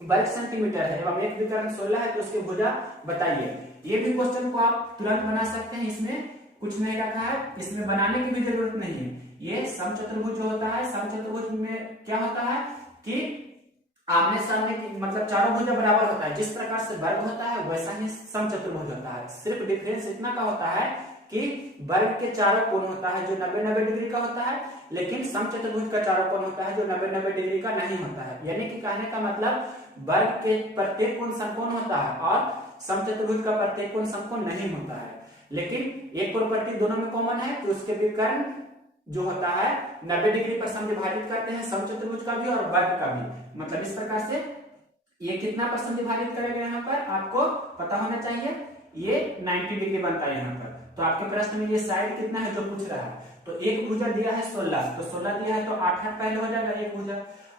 वर्ग सेंटीमीटर है एवं एक विकर्ण 16 है, तो उसकी भुजा बताइए। ये भी क्वेश्चन को आप तुरंत बना सकते हैं, इसमें कुछ नहीं रखा है, इसमें बनाने की भी जरूरत नहीं है। ये समचतुर्भुज जो होता है, समचतुर्भुज में क्या होता है कि आमने सामने की मतलब चारों भुजा बराबर होता है, जिस प्रकार से वर्ग होता है वैसा ही समचतुर्भुज होता है। सिर्फ डिफरेंस इतना का होता है कि वर्ग के चारों कोण होता है जो 90-90 डिग्री का होता है, लेकिन समचतुर्भुज का चारों कोण होता है जो 90-90 डिग्री का नहीं होता है। यानी कि कहने का मतलब वर्ग के प्रत्येक कोण समकोण होता है और समचतुर्भुज का प्रत्येक कोण समकोण नहीं होता है। लेकिन एक प्रॉपर्टी दोनों में कॉमन है कि उसके विकर्ण जो होता है 90 डिग्री पर समविभाजित करते हैं, समचतुर्भुज का भी और वर्ग का भी। मतलब इस प्रकार से ये कितना पर समविभाजित करेंगे यहाँ पर आपको पता होना चाहिए, ये 90 डिग्री बनता है यहाँ पर। तो आपके प्रश्न में ये साइड कितना है जो पूछ रहा है, तो एक भुजा दिया है 16, तो 16 दिया है तो 8 पहले हो जाएगा एक भुजा।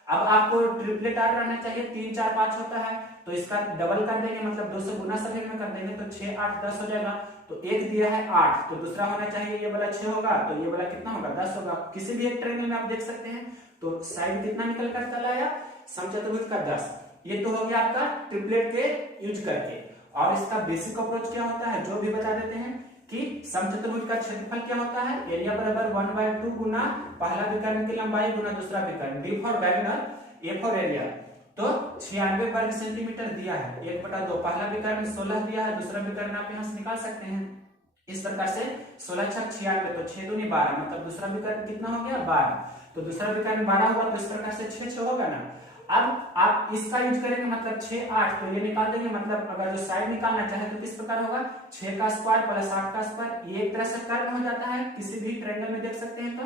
अब आपको ट्रिपलेट आर रहना चाहिए, 3 4 5 होता है, तो इसका डबल कर देंगे, मतलब 2 से गुना सभी में कर देंगे, तो 6 8 10 हो जाएगा। तो एक दिया है 8, तो दूसरा होना चाहिए ये वाला 6 होगा, तो ये वाला कितना होगा 10 होगा। किसी भी एक ट्रायंगल में आप देख सकते हैं, तो साइड कितना निकल कर चला आया समचतुर्भुज का 10। ये तो हो गया आपका ट्रिपलेट के यूज करके। और इसका बेसिक अप्रोच क्या होता है जो भी बता देते हैं कि समचतुर्भुज का क्षेत्रफल क्या होता है, एरिया बराबर 1/2 गुना पहला विकर्ण की लंबाई गुना दूसरा विकर्ण, D for diagonal, A for area. तो 96 वर्ग सेंटीमीटर दिया है, 1/2, पहला विकर्ण 16 दिया है, दूसरा विकर्ण आप यहाँ से निकाल सकते हैं इस प्रकार से 16 × 96, तो 6 दूनी 12, मतलब दूसरा विकर्ण कितना हो गया 12, तो दूसरा विकर्ण 12 हुआ, तो इस प्रकार से 6 होगा ना। अब आप इसका यूज करेंगे, मतलब 6 8, तो ये निकाल देंगे, मतलब अगर जो साइड निकालना चाहे तो किस प्रकार होगा 6 का स्क्वायर प्लस 8 का स्क्वायर, ये एक तरह से कर्ण हो जाता है। किसी भी ट्रायंगल में देख सकते हैं तो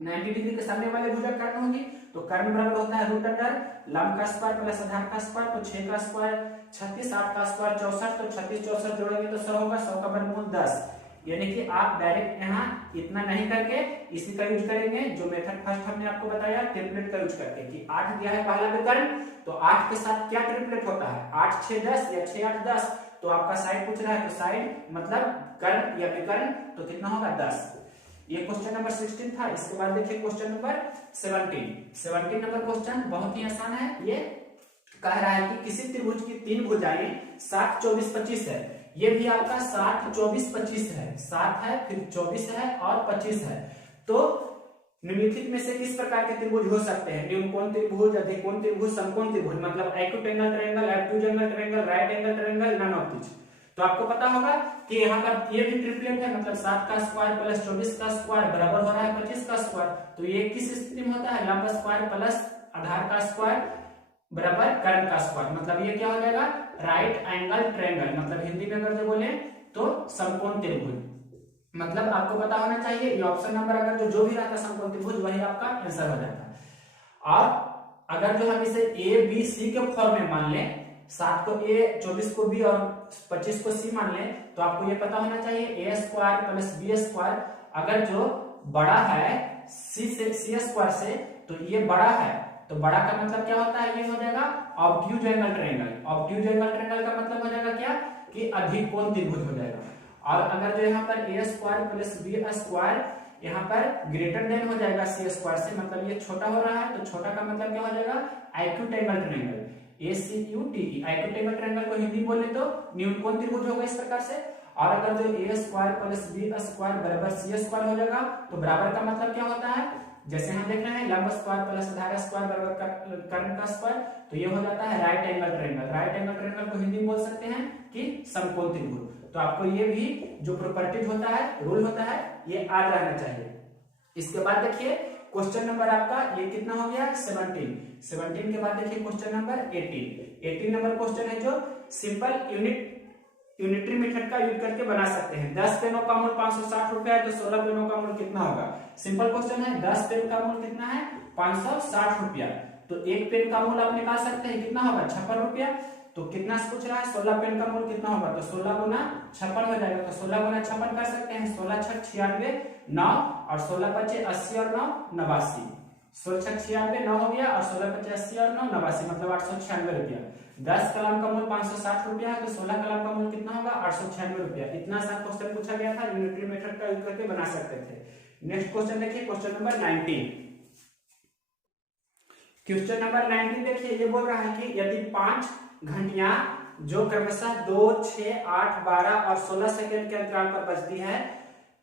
90 डिग्री के सामने वाले भुजा कर्ण होगी, तो कर्ण बराबर होता है √अंडर लंब का स्क्वायर प्लस आधार का स्क्वायर, तो 6 का स्क्वायर 36, 8 का स्क्वायर 64, तो 36 64 जोड़ेंगे तो 100 होगा, 100 का वर्गमूल 10। यानी कि आप डायरेक्ट यहाँ इतना नहीं करके इसी का यूज करेंगे जो मेथड फर्स्ट हमने आपको बताया ट्रिपलेट का यूज करके, कि 8 दिया है पहला विकर्ण, तो 8 के साथ क्या ट्रिपलेट होता है 8 6 10 या 6 8 10, तो आपका साइड पूछ रहा है, तो साइड मतलब कर्ण या विकर्ण, तो कितना होगा 10। ये क्वेश्चन नंबर 16 था। इसके बाद देखिए क्वेश्चन नंबर 17 नंबर क्वेश्चन बहुत ही आसान है। ये कह रहा है कि किसी त्रिभुज की 3 भुजाएं 7 24 25 है, ये भी आपका 7 24 25 है, 7 है फिर 24 है और 25 है। तो निम्नलिखित में से किस प्रकार के त्रिभुज हो सकते हैं, न्यूनकोण त्रिभुज, अधिकोण त्रिभुज, समकोण त्रिभुज, मतलब acute angle triangle, obtuse angle triangle, right angle triangle, none of this. तो आपको पता होगा कि यहाँ पर ये भी ट्रिपलेट है, मतलब 7 का स्क्वायर प्लस 24 का स्क्वायर बराबर हो रहा है 25 का स्क्वायर। तो ये किस स्थिति में होता है लंब स्क्वायर प्लस आधार का स्क्वायर बराबर कर्ण का स्क्वायर, मतलब ये क्या हो जाएगा राइट एंगल ट्रायंगल, मतलब हिंदी में अगर जो बोले तो समकोण त्रिभुज। मतलब आपको पता होना चाहिए ये ऑप्शन नंबर अगर जो भी रहता समकोण त्रिभुज वही आपका आंसर हो जाता है। और अगर जो हम इसे ए बी सी के फॉर्म में मान लें, 7 को ए 24 को बी और 25 को सी मान लें, तो आपको ये पता होना चाहिए ए स्क्वायर प्लस बी स्क्वायर अगर जो बड़ा है सी स्क्वायर से, तो ये बड़ा है, तो बड़ा का मतलब क्या होता है, ये हो जाएगा obtuse angle triangle. Obtuse angle triangle का मतलब हो जाएगा क्या कि अधिक कोण त्रिभुज हो जाएगा। और अगर जो यहाँ पर ए स्क्वायर प्लस बी स्क्वायर यहाँ पर ग्रेटर देन हो जाएगा सी स्क्वायर से, मतलब ये छोटा हो रहा है, तो छोटा का मतलब क्या हो जाएगा, आइक्यूटेंगल ट्रायंगल, ACUTE आइक्यूटेंगल ट्रायंगल को हिंदी बोले तो न्यून कोण त्रिभुज होगा इस प्रकार से। और अगर जो ए स्क्वायर प्लस बी स्क्वायर बराबर सी स्क्वायर हो जाएगा, तो बराबर का मतलब क्या होता है, जैसे हम देख रहे हैं लंब स्क्वायर प्लस आधार स्क्वायर बराबर कर्ण का स्क्वायर, तो ये हो जाता है right angle triangle. Right angle triangle को हिंदी में बोल सकते हैं कि समकोण त्रिभुज। तो आपको ये भी जो प्रॉपर्टीज होता है, रूल होता है, ये याद रहना चाहिए। इसके बाद देखिए क्वेश्चन नंबर आपका ये कितना हो गया, 17 के बाद देखिए क्वेश्चन नंबर 18 नंबर क्वेश्चन है जो सिंपल यूनिटरी मेथड का यूज करके बना सकते हैं। 10 पेनों का मूल्य 560 रुपया है, तो 16 पेनों का मूल्य कितना होगा। सिंपल क्वेश्चन है, 10 पेन का मूल्य कितना है, 560 रुपया, तो एक पेन का मूल्य आप निकाल सकते हैं, कितना होगा, 56 रुपया। तो कितना पूछ रहा है, 16 पेन का मूल्य कितना होगा, तो 16 गुना 56 हो जाएगा, तो 16 गुना 56 कर सकते हैं, 16 छक 96 9 और 16 पचे 80 और 9 89, 16 छक 96 9 हो गया और 16 पचे 80 और 9 89, मतलब 896 रुपया। 10 कलम का मूल्य 560 रुपया है, तो 16 कलम का मूल्य कितना होगा, 896 रुपया। इतना सा क्वेश्चन पूछा गया था, यूनिटरी मेथड का यूज करके बना सकते थे। नेक्स्ट क्वेश्चन देखिए क्वेश्चन नंबर 19। क्वेश्चन नंबर 19 देखिए, ये बोल रहा है कि यदि 5 घंटियां जो क्रमशः 2, 6, 8, 12 और 16 सेकंड के अंतराल पर बजती है,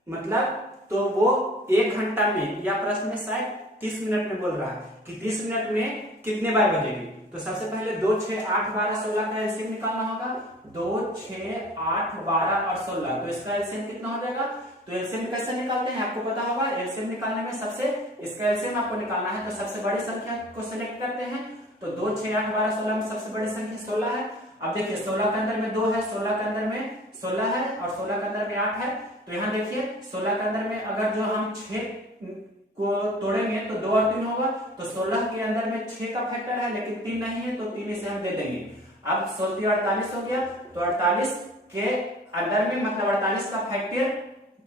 मतलब तो वो 1 घंटा में, या प्रश्न में शायद 30 मिनट में बोल रहा है कि 30 मिनट में कितने बार बजेगी। तो सबसे पहले 2, 6, 8, 12, 16 का एलसीएम निकालना होगा। 2, 6, 8, 12 और 16, तो इसका एलसीएम कितना हो जाएगा। तो एलसीएम कैसे निकालते हैं आपको पता होगा। एलसीएम निकालने में सबसे, इसका एलसीएम आपको निकालना है, तो सबसे बड़ी संख्या को सिलेक्ट करते हैं। तो 2, 6, 8, 12, 16 में सबसे बड़ी संख्या 16 है। अब देखिए 16 के अंदर में 2 है, 16 के अंदर में 16 है और 16 के अंदर में 8 है। तो यहाँ देखिए 16 के अंदर में अगर जो हम 6 को तोड़ेंगे तो 2 और 3 होगा, तो 16 के अंदर में 6 का फैक्टर है लेकिन 3 नहीं है, तो 3 इसे हम दे देंगे। अब 16 48 हो गया, तो 48 के अंदर में मतलब 48 का फैक्टर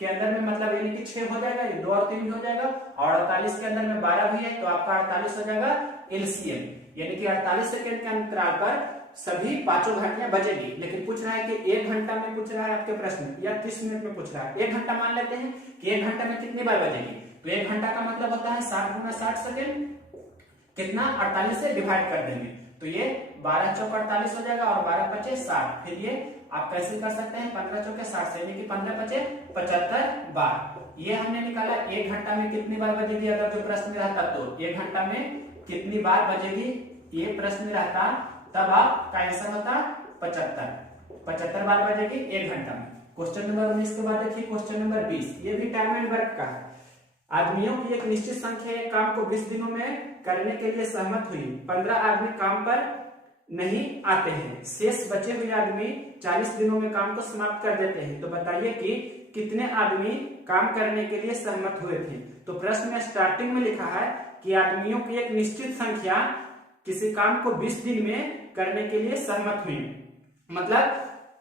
के अंदर में मतलब यानी कि 6 हो जाएगा, ये 2 और 3 भी हो जाएगा, और 48 के अंदर में 12 भी है, तो आपका 48 हो जाएगा एलसीएम, यानी कि 48 सेकंड के अंतराल पर सभी पांचों घंटियां बजेगी। लेकिन पूछ रहा है कि 1 घंटा में पूछ रहा है आपके प्रश्न, या 30 मिनट में पूछ रहा है। 1 घंटा मान लेते हैं कि 1 घंटा में कितनी बार बजेगी, तो 1 घंटा का मतलब होता है 60 गुना 60 सेकेंड, कितना 48 से डिवाइड कर देंगे, तो ये 12 चौक 48 हो जाएगा और 12 पचे 60। फिर ये आप कैसे कर सकते हैं, 15 चौके 60 से, यानी कि 15 पचे 75 बार। ये हमने निकाला 1 घंटा में कितनी बार बजेगी। अगर जो प्रश्न में रहता तो 1 घंटा में कितनी बार बजेगी, ये प्रश्न में रहता, तब आपका आंसर होता 75 बार बजेगी 1 घंटा में। क्वेश्चन नंबर 19 के बाद देखिए क्वेश्चन नंबर 20, ये भी टाइम एंड वर्क का है। आदमियों की एक निश्चित संख्या काम को 20 दिनों में करने के लिए सहमत हुई। 15 आदमी काम पर नहीं आते हैं, शेष बचे हुए आदमी 40 दिनों में काम को समाप्त कर देते हैं। तो बताइए कि कितने आदमी काम करने के लिए सहमत हुए थे। तो प्रश्न में स्टार्टिंग में लिखा है कि आदमियों की एक निश्चित संख्या किसी काम को 20 दिन में करने के लिए सहमत हुई, मतलब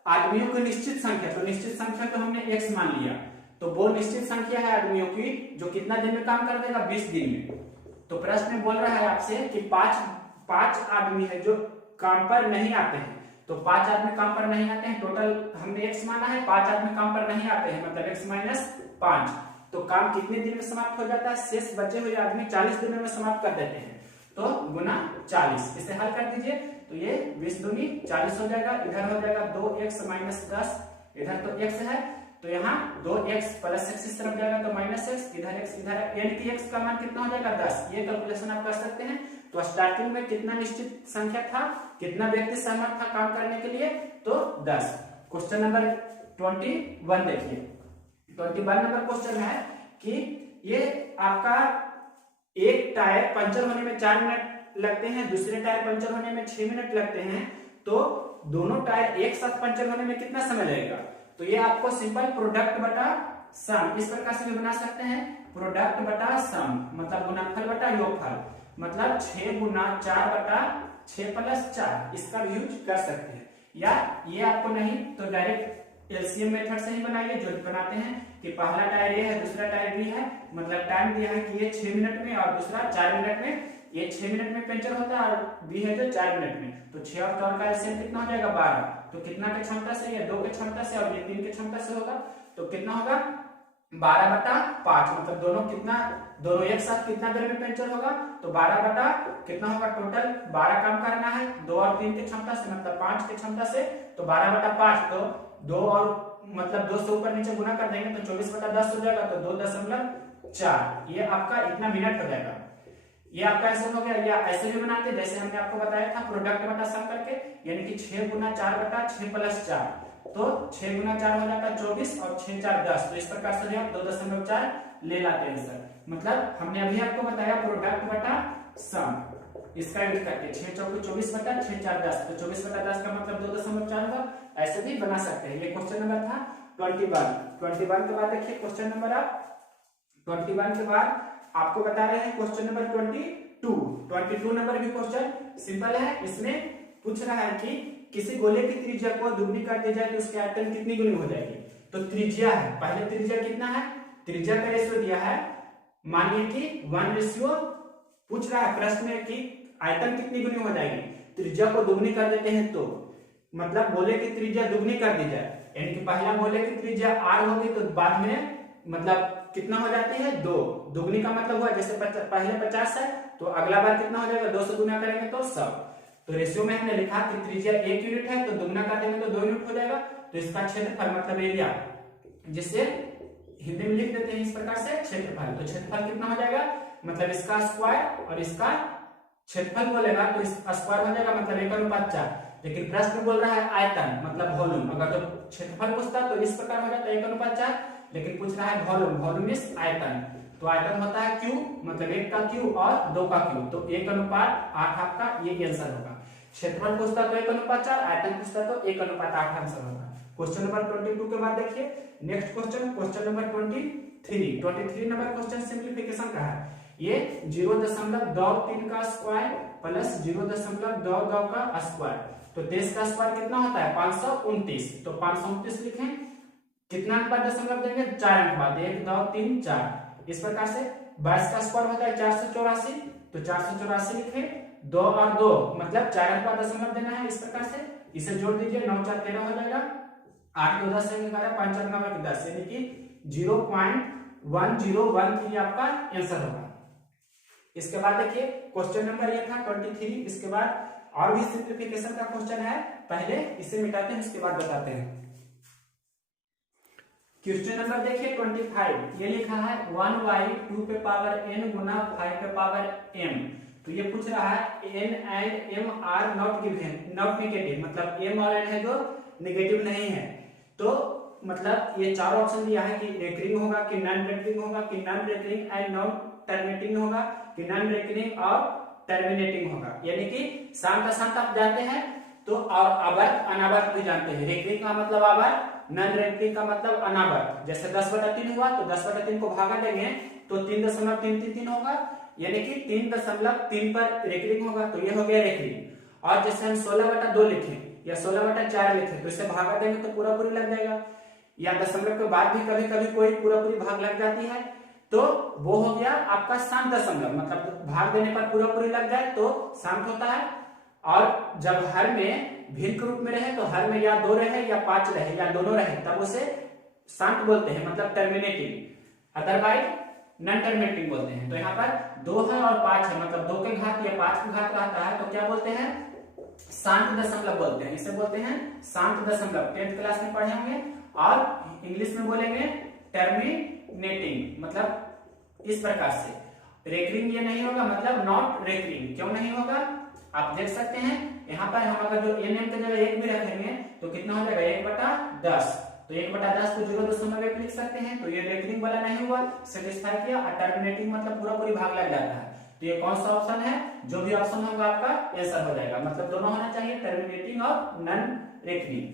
आदमियों की निश्चित संख्या, तो निश्चित संख्या को हमने x मान लिया, तो वो निश्चित संख्या है आदमियों की जो कितना दिन में काम कर देगा, 20 दिन में। तो प्रश्न में बोल रहा है आपसे कि पांच आदमी है जो काम पर नहीं आते हैं, तो 5 आदमी काम पर नहीं आते हैं, टोटल हमने x माना है, 5 आदमी काम पर नहीं आते हैं, मतलब x माइनस 5, तो काम कितने दिन में समाप्त हो जाता है, शेष बचे हुए आदमी 40 दिनों में समाप्त कर देते हैं, तो गुना 40। इसे हल कर दीजिए, तो ये 20 दूनी 40 हो जाएगा, इधर हो जाएगा 2x माइनस 10, इधर तो x है, तो यहाँ 2x प्लस x इस तरफ जाएगा तो माइनस x, इधर x इधर, यानी कि x का मान कितना हो जाएगा 10। ये कैलकुलेशन आप कर सकते हैं। तो स्टार्टिंग में कितना निश्चित संख्या था, कितना व्यक्ति सहमत था काम करने के लिए, तो 10। क्वेश्चन नंबर 21 देखिए, 21 नंबर क्वेश्चन है कि ये आपका एक टायर पंचर होने में 4 मिनट लगते हैं, दूसरे टायर पंचर होने में 6 मिनट लगते हैं, तो दोनों टायर एक साथ पंचर होने में कितना समय लगेगा। तो ये आपको सिंपल प्रोडक्ट बटा सम इस प्रकार से भी बना सकते हैं, प्रोडक्ट बटा सम मतलब गुणनफल बटा योगफल, मतलब 6 गुना 4 बटा 6 प्लस 4, इसका भी यूज कर सकते हैं। या ये आपको नहीं तो डायरेक्ट एलसीएम मेथड से ही बनाइए, जो बनाते हैं कि पहला टायर ये है, दूसरा टायर भी है, मतलब टाइम दिया है कि ये 6 मिनट में और दूसरा 4 मिनट में ये 6 मिनट में पंचर होता है और बी है जो 4 मिनट में, तो 6 और 4 का एलसीएम कितना हो जाएगा 12। तो कितना के क्षमता से, ये 2 के क्षमता से और ये 3 के क्षमता से होगा, तो कितना होगा 12/5, मतलब दोनों एक साथ कितना देर में पंचर होगा, तो 12 कितना होगा, टोटल 12 काम करना है 2 और 3 की क्षमता से, मतलब 5 की क्षमता से, तो 12/5, तो 2 और मतलब 2 से ऊपर नीचे गुना कर देंगे तो 24/10 हो जाएगा, तो 2.4, ये आपका इतना मिनट हो जाएगा। ये आपका ऐसे हो गया। या ऐसे भी बनाते हैं जैसे हमने आपको बताया था प्रोडक्ट बटा सम करके, यानी कि 6 गुना 4/6 + 4, तो 6 गुना 4 हो जाता है 24 और 6 4 10, तो इस प्रकार से आप 2.4 ले लाते हैं सर। मतलब हमने अभी आपको बताया प्रोडक्ट बटा सम, इसका यूज करके 6 चौके 24/6 4 10, तो 24/10 का मतलब 2.4 होगा। ऐसे भी बना सकते हैं। ये क्वेश्चन नंबर था 21 के बाद देखिए क्वेश्चन नंबर 21 के बाद आपको बता रहे हैं क्वेश्चन नंबर 22 नंबर भी क्वेश्चन सिंपल है। इसमें पूछ रहा है कि किसी गोले की त्रिज्या को दुगनी कर दी जाए तो उसकी आयतन कितनी गुनी हो जाएगी। तो त्रिज्या है, पहले त्रिज्या कितना है, त्रिज्या का रेशियो दिया है, मानिए कि 1:, पूछ रहा है प्रश्न में कि आयतन कितनी गुनी हो जाएगी। त्रिज्या को दुगनी कर देते हैं तो मतलब गोले की त्रिज्या दुगनी कर दी जाए, यानी कि पहला गोले की त्रिज्या r होगी तो बाद में मतलब कितना हो जाती है 2, दुगनी का मतलब हुआ जैसे पहले 50 है तो अगला बार कितना हो जाएगा 2 से गुना करेंगे तो 100। तो रेशियो में हमने लिखा कि त्रिज्या 1 यूनिट है तो दुगना कर देंगे तो 2 यूनिट हो जाएगा, तो इसका क्षेत्रफल मतलब एरिया, जिससे हिंदी में लिख देते हैं इस प्रकार से क्षेत्रफल। तो क्षेत्रफल कितना हो जाएगा, मतलब इसका स्क्वायर और इसका क्षेत्रफल बोलेगा तो इसका स्क्वायर हो जाएगा, मतलब 1:4। लेकिन प्रश्न बोल रहा है आयतन मतलब वॉल्यूम, अगर तो क्षेत्रफल पूछता तो इस प्रकार हो जाता 1:4, लेकिन पूछ रहा है वॉल्यूम इज आयतन, तो आयतन होता है क्यू, मतलब 1 का क्यू और 2 का क्यू, तो 1:8 आपका ये आंसर होगा। क्षेत्रफल पूछता तो 1:4, आयतन पूछता तो 1:8 आंसर होगा। क्वेश्चन नंबर 22 के बाद देखिए next question number 23 number question simplification का है। ये 0.23 का स्क्वायर प्लस 0.22 का स्क्वायर, तो 23 का स्क्वायर कितना होता है 529, तो 529 लिखें, कितना अंक बाद दशमलव देंगे 4 अंक बाद, 1 2 3 4, इस प्रकार से 22 का स्क्वायर होता है 484, तो 484 लिखे, 2 और 2 मतलब 4 अंक बाद दशमलव देना है, इस प्रकार से इसे जोड़ दीजिए, 9 4 13 हो जाएगा, 8 2 10 11 5 4 9 10, यानी कि 0.1013 आपका आंसर होगा। इसके बाद देखिए क्वेश्चन नंबर ये था 23, इसके बाद और भी सिंप्लीफिकेशन का क्वेश्चन है, पहले इसे मिटाते हैं उसके बाद बताते हैं। क्वेश्चन नंबर देखिए 25, ये लिखा है 1/2 पे पावर n गुना 5 पे पावर m, तो ये पूछ रहा है n and m are not given, not negative, मतलब m और n है जो नेगेटिव नहीं है, तो मतलब ये चार ऑप्शन दिया है कि रेकरिंग होगा कि नॉन रेकरिंग होगा कि non recurring and non terminating होगा कि नॉन रेकरिंग और टर्मिनेटिंग होगा, यानी कि शांत अशांत आप जानते हैं तो और आवर्त अनावर्त भी जानते हैं। रेकरिंग का मतलब आवर्त, नॉन रेकरिंग का मतलब अनावर्त। जैसे 10/3 हुआ तो 10/3 को भागा देंगे तो 3.333 होगा, यानी कि 3.3 पर रेकरिंग होगा, तो ये हो गया रेकरिंग। और जैसे हम 16/2 लिखें या 16/4 लिखें तो इसे भागा देंगे तो पूरा पूरी लग जाएगा, या दशमलव के बाद भी कभी कभी कोई पूरा पूरी भाग लग जाती है, तो वो हो गया आपका शांत दशमलव, मतलब भाग देने पर पूरा पूरी लग जाए तो शांत होता है। और जब हर में भिन्न रूप में रहे तो हर में या 2 रहे या 5 रहे या दोनों रहे तब उसे शांत बोलते हैं, मतलब टर्मिनेटिंग, अदरवाइज नॉन टर्मिनेटिंग बोलते हैं। तो यहाँ पर 2 है और 5 है, मतलब 2 के घात या 5 के घात रहता है तो क्या बोलते हैं, शांत दशमलव बोलते हैं, इसे बोलते हैं शांत दशमलव। 10th क्लास में पढ़े होंगे। और इंग्लिश में बोलेंगे टर्मिनेटिंग, मतलब इस प्रकार से। रेकरिंग ये नहीं होगा, मतलब नॉट रेकरिंग, क्यों नहीं होगा आप देख सकते हैं यहाँ पर हम अगर जो nm की जगह 1 भी रखेंगे तो कितना हो जाएगा 1/10, तो 1/10 को 0.1 लिख सकते हैं, तो ये रेकरिंग वाला नहीं हुआ, सेटिस्फाई किया। और टर्मिनेटिंग मतलब पूरा पूरी भाग लग जाता है, तो ये कौन सा ऑप्शन है, जो भी ऑप्शन होगा आपका आंसर हो जाएगा, मतलब दोनों होना चाहिए, टर्मिनेटिंग और नॉन रेकरिंग।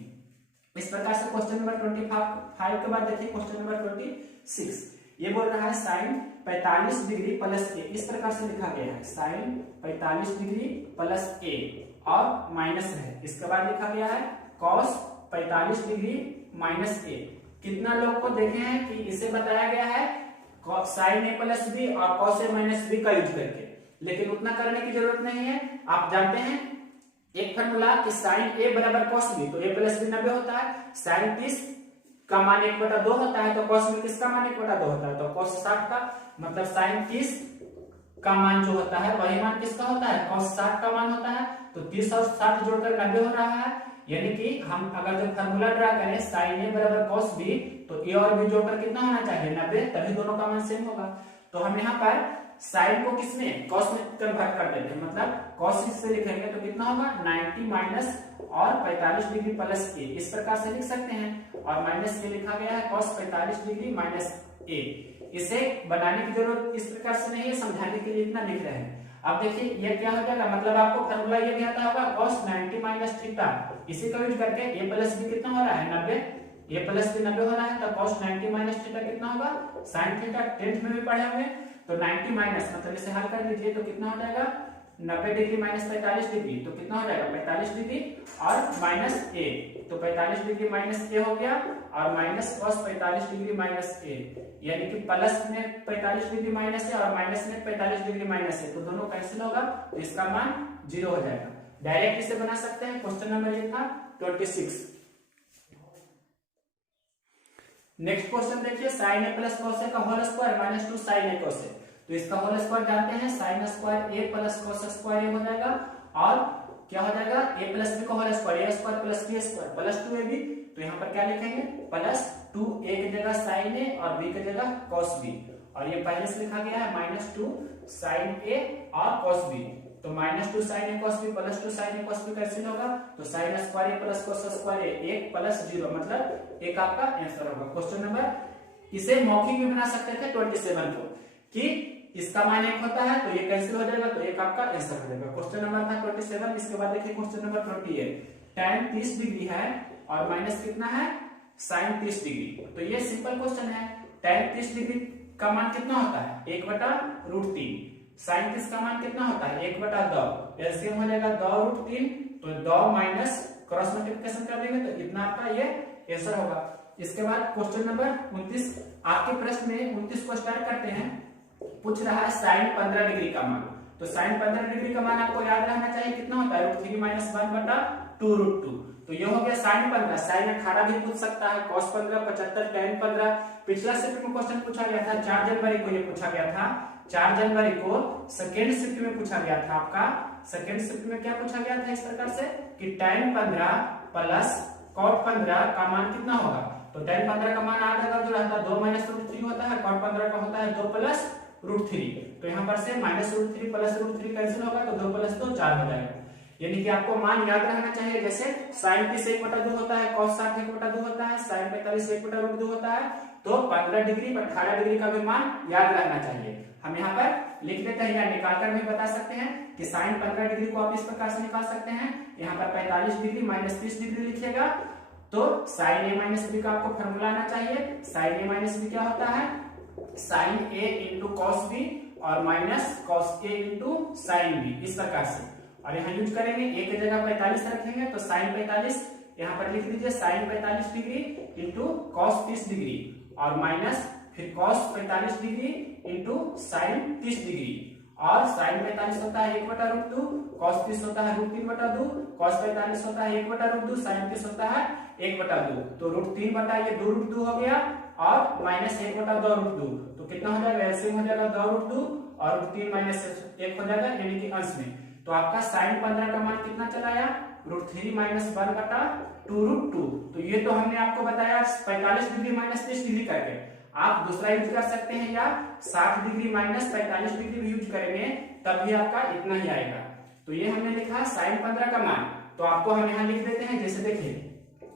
इस प्रकार से क्वेश्चन नंबर 25 के बाद देखिए क्वेश्चन नंबर 26, ये बोल रहा है साइन 45 डिग्री प्लस ए, इस प्रकार से लिखा गया है साइन 45 डिग्री प्लस ए और माइनस है। इसके बाद लिखा गया है कॉस 45 डिग्री माइनस ए। कितना लोग को देखे हैं कि इसे बताया गया है साइन ए प्लस बी और कॉस ए माइनस बी का यूज करके, लेकिन उतना करने की जरूरत नहीं है। आप जानते हैं एक फॉर्मूला कि साइन ए बराबर कॉस बी, तो ए प्लस बी 90 होता है। साइन 30 का मान 1/2 होता है, तो कॉस में किसका मान 1/2 होता है, तो कॉस 60 का, मतलब साइन 30 का मान जो होता है वही मान किसका होता है, कॉस 60 का मान होता है। तो 30 और 60 जोड़कर 90 हो रहा है, यानी कि हम अगर जो फॉर्मूला ड्रा करें साइन ए बराबर कॉस बी, तो ए और बी जोड़कर कितना होना चाहिए 90, तभी दोनों का मान सेम होगा। तो हम यहाँ पर साइन को किसमें कॉस में कन्वर्ट कर देते हैं, मतलब कॉस से लिखेंगे तो कितना होगा 90 माइनस और 45 डिग्री प्लस ए, इस प्रकार से लिख सकते हैं। और माइनस ए लिखा गया है कॉस 45 डिग्री माइनस ए। इसे बनाने की जरूरत इस प्रकार से नहीं है, समझाने के लिए इतना लिख रहे हैं। अब देखिए ये क्या हो जाएगा, मतलब आपको फॉर्मूला ये भी आता होगा cos 90 माइनस थीटा, इसी का यूज करके a प्लस बी कितना हो रहा है 90, a प्लस बी 90 हो रहा है, तो cos 90 माइनस थीटा कितना होगा sin थीटा, 10th में भी पढ़े होंगे। तो 90 माइनस मतलब इसे हल कर लीजिए तो कितना हो जाएगा 90 डिग्री माइनस 45 डिग्री, तो कितना हो जाएगा 45 डिग्री और माइनस ए, तो 45 डिग्री माइनस ए हो गया और माइनस cos 45 डिग्री माइनस ए, यानी कि प्लस में 45 डिग्री माइनस है और माइनस में 45 डिग्री माइनस है, तो दोनों कैंसिल होगा, तो इसका मान 0 हो जाएगा। डायरेक्ट इसे बना सकते हैं। क्वेश्चन नंबर ये था 26। नेक्स्ट क्वेश्चन देखिए, sine A plus cos A का whole square minus 2 sine A cos A, तो इसका होल स्क्वायर जानते हैं sine square A plus cos square A हो जाएगा, और क्या हो जाएगा ए प्लस बी का whole square A square plus B square plus 2 A B, तो यहाँ पर क्या लिखेंगे प्लस 2 ए की जगह साइन ए और बी की जगह कॉस बी, और ये पहले से लिखा गया है माइनस 2 साइन ए और कॉस बी, तो minus 2 sine A cos B plus 2 sine A cos B cancel होगा, तो sign square A plus cos square A 1 plus 0, मतलब एक आपका आंसर होगा। क्वेश्चन नंबर, इसे मौखिक भी बना सकते थे 27 को कि इसका मान 1 होता है, तो ये कैंसिल हो जाएगा, तो एक आपका आंसर हो जाएगा। क्वेश्चन नंबर था 27। इसके बाद देखिए क्वेश्चन नंबर 28, tan 30 डिग्री है और माइनस कितना है साइन 30 डिग्री, तो ये सिंपल क्वेश्चन है। tan 30 डिग्री का मान कितना होता है 1/√3, साइन 30 का मान कितना होता है 1/2, एलसीएम हो जाएगा 2√3, तो 2 माइनस क्रॉस मल्टीप्लिकेशन कर देंगे तो इतना आपका ये आंसर होगा। इसके बाद क्वेश्चन नंबर 29, आपके प्रश्न में 29 को स्टार्ट करते हैं। पूछ रहा है साइन 15 डिग्री का मान, तो साइन 15 डिग्री का मान आपको याद रहना चाहिए कितना होता है √3 माइनस 1/2√2, तो ये हो गया साइन 15। साइन 18 भी पूछ सकता है, cos 15, 75, tan 15। पिछला शिफ्ट में क्वेश्चन पूछा गया था 4 जनवरी को, ये पूछा गया था 4 जनवरी को सेकेंड शिफ्ट में पूछा गया था। आपका सेकेंड शिफ्ट में क्या पूछा गया था इस प्रकार से कि tan 15 प्लस cot 15 का मान कितना होगा, तो tan 15 का मान आधा का जो रहता है 2 माइनस √3 होता है, cot 15 का होता है 2 प्लस √3, तो यहाँ पर से माइनस √3 प्लस √3 कैंसिल होगा, तो 2 प्लस 2 4 हो जाएगा। यानी कि आपको मान याद रहना चाहिए, जैसे साइन 30 1/2 होता है, cos 60 1/2 होता है, साइन 45 1/√2 होता है, तो 15 डिग्री 18 डिग्री का भी मान याद रहना चाहिए। हम यहाँ पर लिख देते हैं या निकाल कर भी बता सकते हैं कि साइन 15 डिग्री को आप इस प्रकार से निकाल सकते हैं, यहाँ पर 45 डिग्री माइनस 30 डिग्री लिखिएगा, तो साइन ए माइनस बी का आपको फॉर्मूला आना चाहिए। साइन ए माइनस बी क्या होता है साइन ए इंटू कॉस बी और minus cos A into sine B, इस प्रकार से। और यहाँ यूज करेंगे ए की जगह 45 रखेंगे, तो साइन 45 यहाँ पर लिख लीजिए sine 45 degree into cos 30 degree और माइनस फिर cos 45 degree into sine 30 degree, और साइन 45 होता है 1/√2, कॉस 30 होता है √3/2, कॉस 45 होता है 1/√2, साइन 30 होता है 1/2, तो √3 बटा ये 2√2 हो गया और माइनस 1/2√2, तो कितना हो जाएगा एलसीएम हो जाएगा 2√2 और √3 माइनस 1 हो जाएगा, यानी कि अंश में। तो आपका साइन 15 का मान कितना चला आया √3 माइनस 1/2√2, तो ये तो हमने आपको बताया 45 डिग्री माइनस 30 डिग्री करके। आप दूसरा यूज कर सकते हैं या 60 डिग्री माइनस 45 डिग्री भी यूज करेंगे, तब भी आपका इतना ही आएगा। तो ये हमने लिखा साइन 15 का मान, तो आपको हम यहाँ लिख देते हैं, जैसे देखिए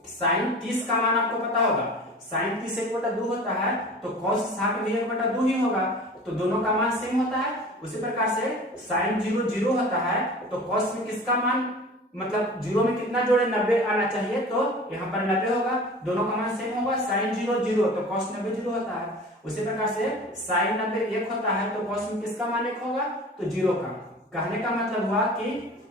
साइन 30 का मान आपको पता होगा, साइन 30 1/2 होता है, तो cos 60 भी 1/2 ही होगा, तो दोनों का मान सेम होता है। उसी प्रकार से साइन 0 0 होता है, तो cos में किसका मान मतलब 0 में कितना जोड़े 90 आना चाहिए, तो यहाँ पर 90 होगा, दोनों का मान सेम होगा। साइन 0 0 तो cos 90 0 होता है। उसी प्रकार से साइन 90 1 होता है, तो cos में किसका मान 1 होगा, तो 0 का। कहने का मतलब हुआ कि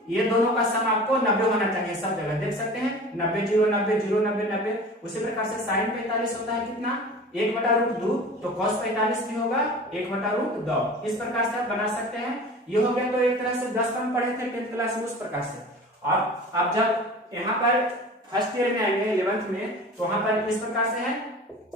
ये दोनों का सम आपको 90 होना चाहिए, सब जगह देख सकते हैं 90 0 90 0 90 90। उसी प्रकार से साइन 45 होता है कितना 1/√2, तो cos 45 भी होगा 1/2। इस प्रकार से आप बना सकते हैं ये हो गया तो एक तरह से 10 का हम पढ़े थे 10th क्लास में उस प्रकार से। और अब जब यहाँ पर फर्स्ट ईयर में आएंगे 11th में, तो वहां पर इस प्रकार से है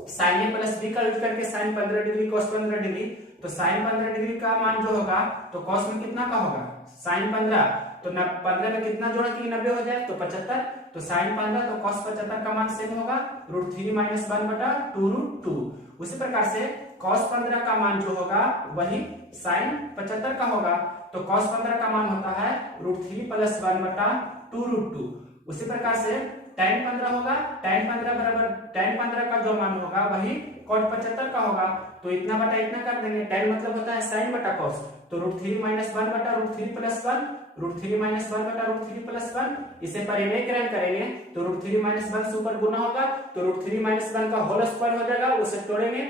साइन ए प्लस बी का यूज करके साइन 15 डिग्री कॉस 15 डिग्री, तो साइन 15 डिग्री का मान जो होगा तो कॉस में कितना का होगा साइन 15, तो 15 में कितना जोड़ा कि 90 हो जाए तो 75, तो साइन 15 तो कॉस 75 का मान सेम होगा √3 - 1 बटा 2√2। उसी प्रकार से कॉस 15 का मान जो होगा वही साइन 75 का होगा, तो कॉस 15 का मान होता है √3 + 1 बटा 2√2। उसी प्रकार से tan 15 होगा, tan 15 बराबर tan 15 का जो मान होगा वही cot 75 का होगा, तो इतना बटा इतना कर देंगे। tan मतलब होता है sin बटा cos, तो √3 - 1 बटा √3 + 1, √3 - 1 बटा √3 + 1, इसे परिमेयकरण करेंगे तो √3 - 1 से ऊपर गुना होगा तो √3 - 1 का होल स्क्वायर हो जाएगा, उसे तोड़ेंगे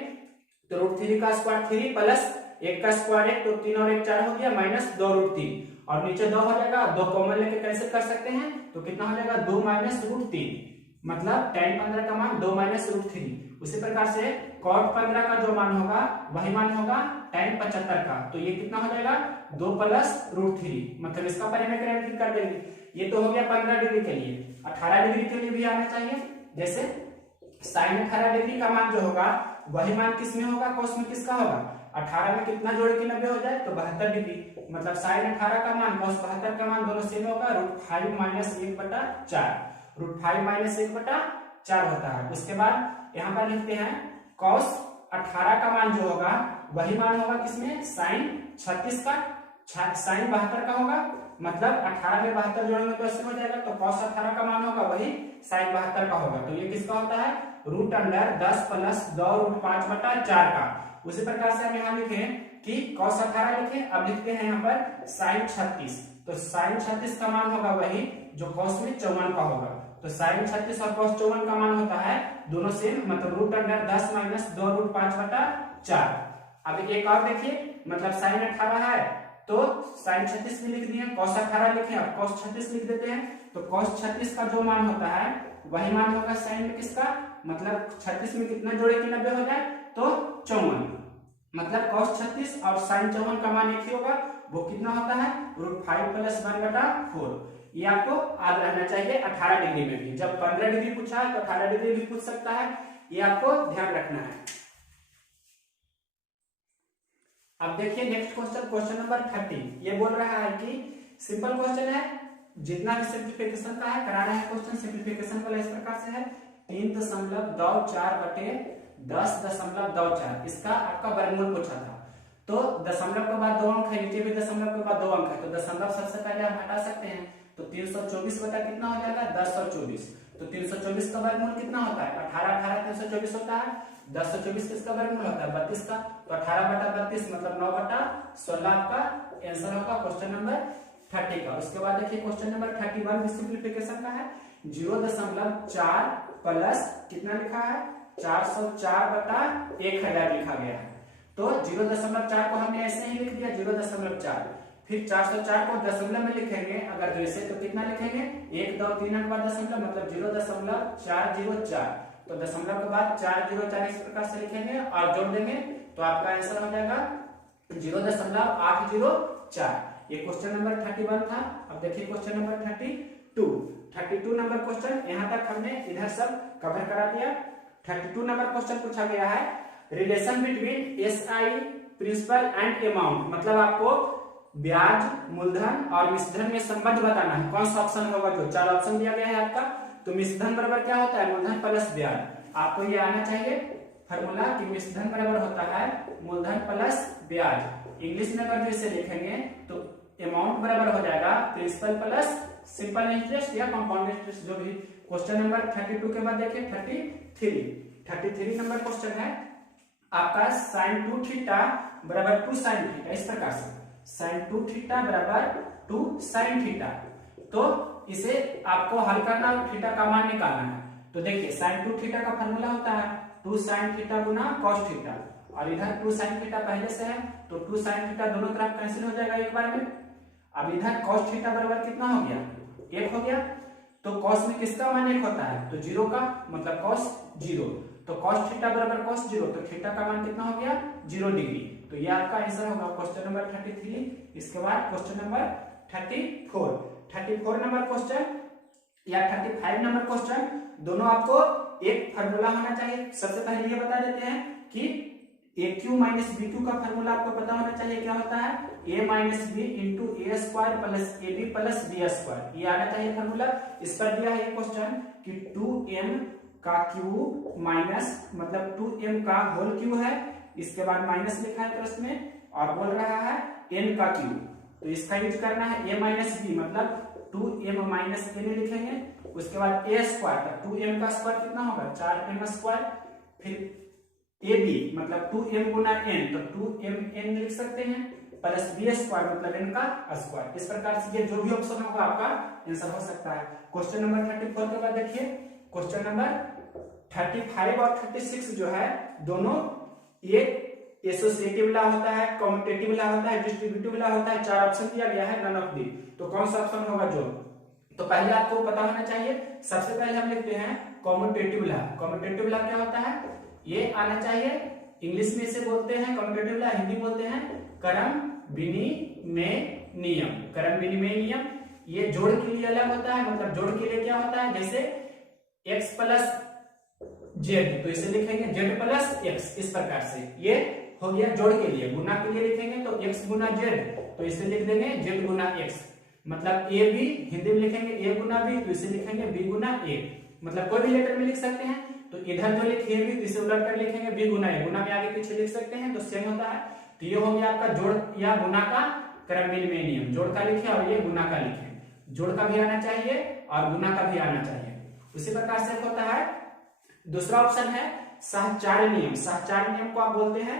तो √3 का स्क्वायर 3 प्लस 1 का स्क्वायर 1, तो 3 और 1 4 हो गया माइनस 2√3, और नीचे 2 हो जाएगा, 2 कॉमन लेके कैसे कर सकते हैं तो कितना हो जाएगा 2 - √3, मतलब tan 15 का मान 2 - √3। उसी प्रकार से cot 15 का जो मान होगा वही मान होगा tan 75 का, तो ये कितना हो जाएगा 2 + √3, मतलब इसका परिमेयकरण कर देंगे। ये तो हो गया 15 डिग्री के लिए। 18 डिग्री के लिए भी आना चाहिए, जैसे साइन 18 डिग्री का मान जो होगा वही मान किस में होगा cos में किसका होगा, 18 में कितना जोड़े कि 90 हो जाए तो 72 डिग्री, मतलब साइन 18 का मान cos 72 का मान दोनों सेम होगा √5 - 1 बटा 4, √5 - 1 बटा 4 होता है। उसके बाद यहाँ पर लिखते हैं cos 18 का मान जो होगा वही मान होगा किसमें साइन 36 का, साइन 72 का होगा, मतलब 18 में 72 जोड़ेंगे तो 80 हो जाएगा, तो cos 18 का मान होगा वही साइन 72 का होगा, तो ये किसका होता है √10 + 2√5 बटा 4 का। उसी प्रकार से हम यहाँ लिखें कि cos 18 लिखें, अब लिखते हैं यहाँ पर साइन 36, तो साइन 36 का मान होगा वही जो cos में 54 का होगा, तो साइन 36 और cos 54 का मान होता है दोनों सेम, मतलब √10 - 2√5 बटा 4। अब एक और देखिए, मतलब साइन 18 है तो साइन 36 भी लिख दिए, cos 18 लिखे अब cos 36 लिख देते हैं, तो cos 36 का जो मान होता है वही मान होगा साइन में किसका, मतलब 36 में कितना जोड़े कि 90 हो जाए तो 54, मतलब cos 36 और साइन 54 का मान एक ही होगा, वो कितना होता है √5 + 1 बटा 4। ये आपको याद रहना चाहिए 18 डिग्री में भी, जब 15 डिग्री पूछा है तो 18 डिग्री भी पूछ सकता है, ये आपको ध्यान रखना है। अब देखिए नेक्स्ट क्वेश्चन, क्वेश्चन नंबर 30, ये बोल रहा है कि सिंपल क्वेश्चन है, जितना भी सिंप्लीफिकेशन का है करा रहे हैं क्वेश्चन, सिंप्लीफिकेशन वाला इस प्रकार से है 3.24 बटे 10.24, इसका आपका वर्गमूल पूछा था, तो दशमलव के बाद 2 अंक है, नीचे भी दशमलव के बाद 2 अंक है, तो दशमलव सबसे पहले हम हटा सकते हैं, तो 324 बटा कितना हो जाएगा 1024, तो 324 का वर्गमूल कितना होता है 18, 324 होता है, 1024 किसका वर्गमूल होता है 32 का, तो 18 बटा 32 मतलब 9 बटा 16 आपका आंसर होगा क्वेश्चन नंबर 30 का। उसके बाद देखिए क्वेश्चन नंबर 31 भी सिंप्लीफिकेशन का है, 0.4 प्लस कितना लिखा है 404 बटा 1000 लिखा गया है, तो 0.4 को हमने ऐसे ही लिख दिया 0.4, फिर 404 को दशमलव में लिखेंगे अगर जैसे तो कितना लिखेंगे 1 2 3 अंक बाद दशमलव, मतलब 0.404, तो दशमलव के बाद 404 इस प्रकार से लिखेंगे और जोड़ देंगे तो आपका आंसर हो जाएगा 0.804। ये क्वेश्चन नंबर 31 था। अब देखिए क्वेश्चन नंबर 32 नंबर क्वेश्चन, यहाँ तक हमने इधर सब कवर करा दिया। 32 नंबर क्वेश्चन पूछा गया है relation between SI principal and amount, मतलब आपको ब्याज, मूलधन और मिश्रधन में संबंध बताना है, कौन सा ऑप्शन होगा, जो 4 ऑप्शन दिया गया है आपका, तो मिश्रधन बराबर क्या होता है मूलधन प्लस ब्याज, आपको ये आना चाहिए फॉर्मूला कि मिश्रधन बराबर होता है मूलधन प्लस ब्याज। इंग्लिश में अगर जैसे लिखेंगे तो अमाउंट बराबर हो जाएगा प्रिंसिपल प्लस सिंपल इंटरेस्ट या कंपाउंड इंटरेस्ट, जो भी। क्वेश्चन नंबर 32 के बाद देखिए 33 नंबर क्वेश्चन है आपका sin 2 थीटा बराबर 2 sin थीटा, इस प्रकार से sin 2 थीटा बराबर 2 sin थीटा, तो इसे आपको हल करना और थीटा का मान निकालना है। तो देखिए sin 2 थीटा का फार्मूला होता है 2 sin थीटा गुना cos थीटा, और इधर 2 sin थीटा पहले से है तो 2 sin थीटा दोनों तरफ कैंसिल हो जाएगा एक बार में। अब इधर cos थीटा बराबर कितना हो गया 1 हो गया, तो cos में किसका मान 1 होता है तो 0 का, मतलब cos 0, तो cos थीटा बराबर cos 0, तो थीटा का मान कितना हो गया 0 डिग्री, तो ये आपका आंसर होगा क्वेश्चन नंबर 33। इसके बाद क्वेश्चन नंबर 34 नंबर क्वेश्चन या 35 नंबर क्वेश्चन, दोनों आपको एक फार्मूला होना चाहिए। सबसे पहले ये बता देते हैं कि AQ माइनस BQ का फार्मूला आपको पता होना चाहिए। क्या होता है? A minus B into A square plus AB plus B square, ये आना चाहिए फार्मूला। इस पर दिया है ये क्वेश्चन कि 2m का क्यू माइनस मतलब 2m का होल क्यू है, इसके बाद माइनस लिखा है प्रश्न में और बोल रहा है n का क्यू, तो इसका यूज करना है a माइनस बी मतलब 2m माइनस n लिखेंगे। उसके बाद a स्क्वायर का 2m का स्क्वायर कितना होगा? 4m स्क्वायर, फिर AB मतलब 2m गुना n तो 2mn लिख सकते हैं, प्लस b स्क्वायर मतलब n का स्क्वायर। इस प्रकार से ये जो भी ऑप्शन होगा आपका आंसर हो सकता है। क्वेश्चन नंबर 34 के बाद देखिए क्वेश्चन नंबर 35 और 36 जो है दोनों एक एसोसिएटिव लॉ होता है, कम्यूटेटिव लॉ होता है, डिस्ट्रीब्यूटिव लॉ होता है। 4 ऑप्शन दिया गया है, नन ऑफ दी, तो कौन सा ऑप्शन होगा जो? तो पहले आपको पता होना चाहिए। सबसे पहले हम लिखते हैं कम्यूटेटिव लॉ। कम्यूटेटिव लॉ क्या होता है? ये आना चाहिए, इंग्लिश में इसे बोलते हैं कम्यूटेटिव लॉ, हिंदी बोलते हैं करम विनिमय नियम। करम विनिमय नियम ये जोड़ के लिए अलग होता है, मतलब जोड़ के लिए क्या होता है? जैसे x प्लस जेड, तो इसे लिखेंगे z प्लस x, इस प्रकार से। ये हो गया जोड़ के लिए। गुना के लिए लिखेंगे तो x गुना z, तो इसे लिख देंगे z गुना x, मतलब a b हिंदी में लिखेंगे a गुना b, तो इसे लिखेंगे b गुना a, मतलब कोई भी लेटर में लिख सकते हैं। तो इधर जो लिखे b तो इसे उलट कर लिखेंगे b गुना a, गुना में आगे पीछे लिख सकते हैं तो सेम होता है। तो ये हो गया आपका जोड़ या गुना का क्रम विनिमय नियम। जोड़ का लिखे और ये गुना का लिखे, जोड़ का भी आना चाहिए और गुना का भी आना चाहिए। उसी प्रकार से होता है। दूसरा ऑप्शन है सहचार नियम। सहचार नियम को आप बोलते हैं,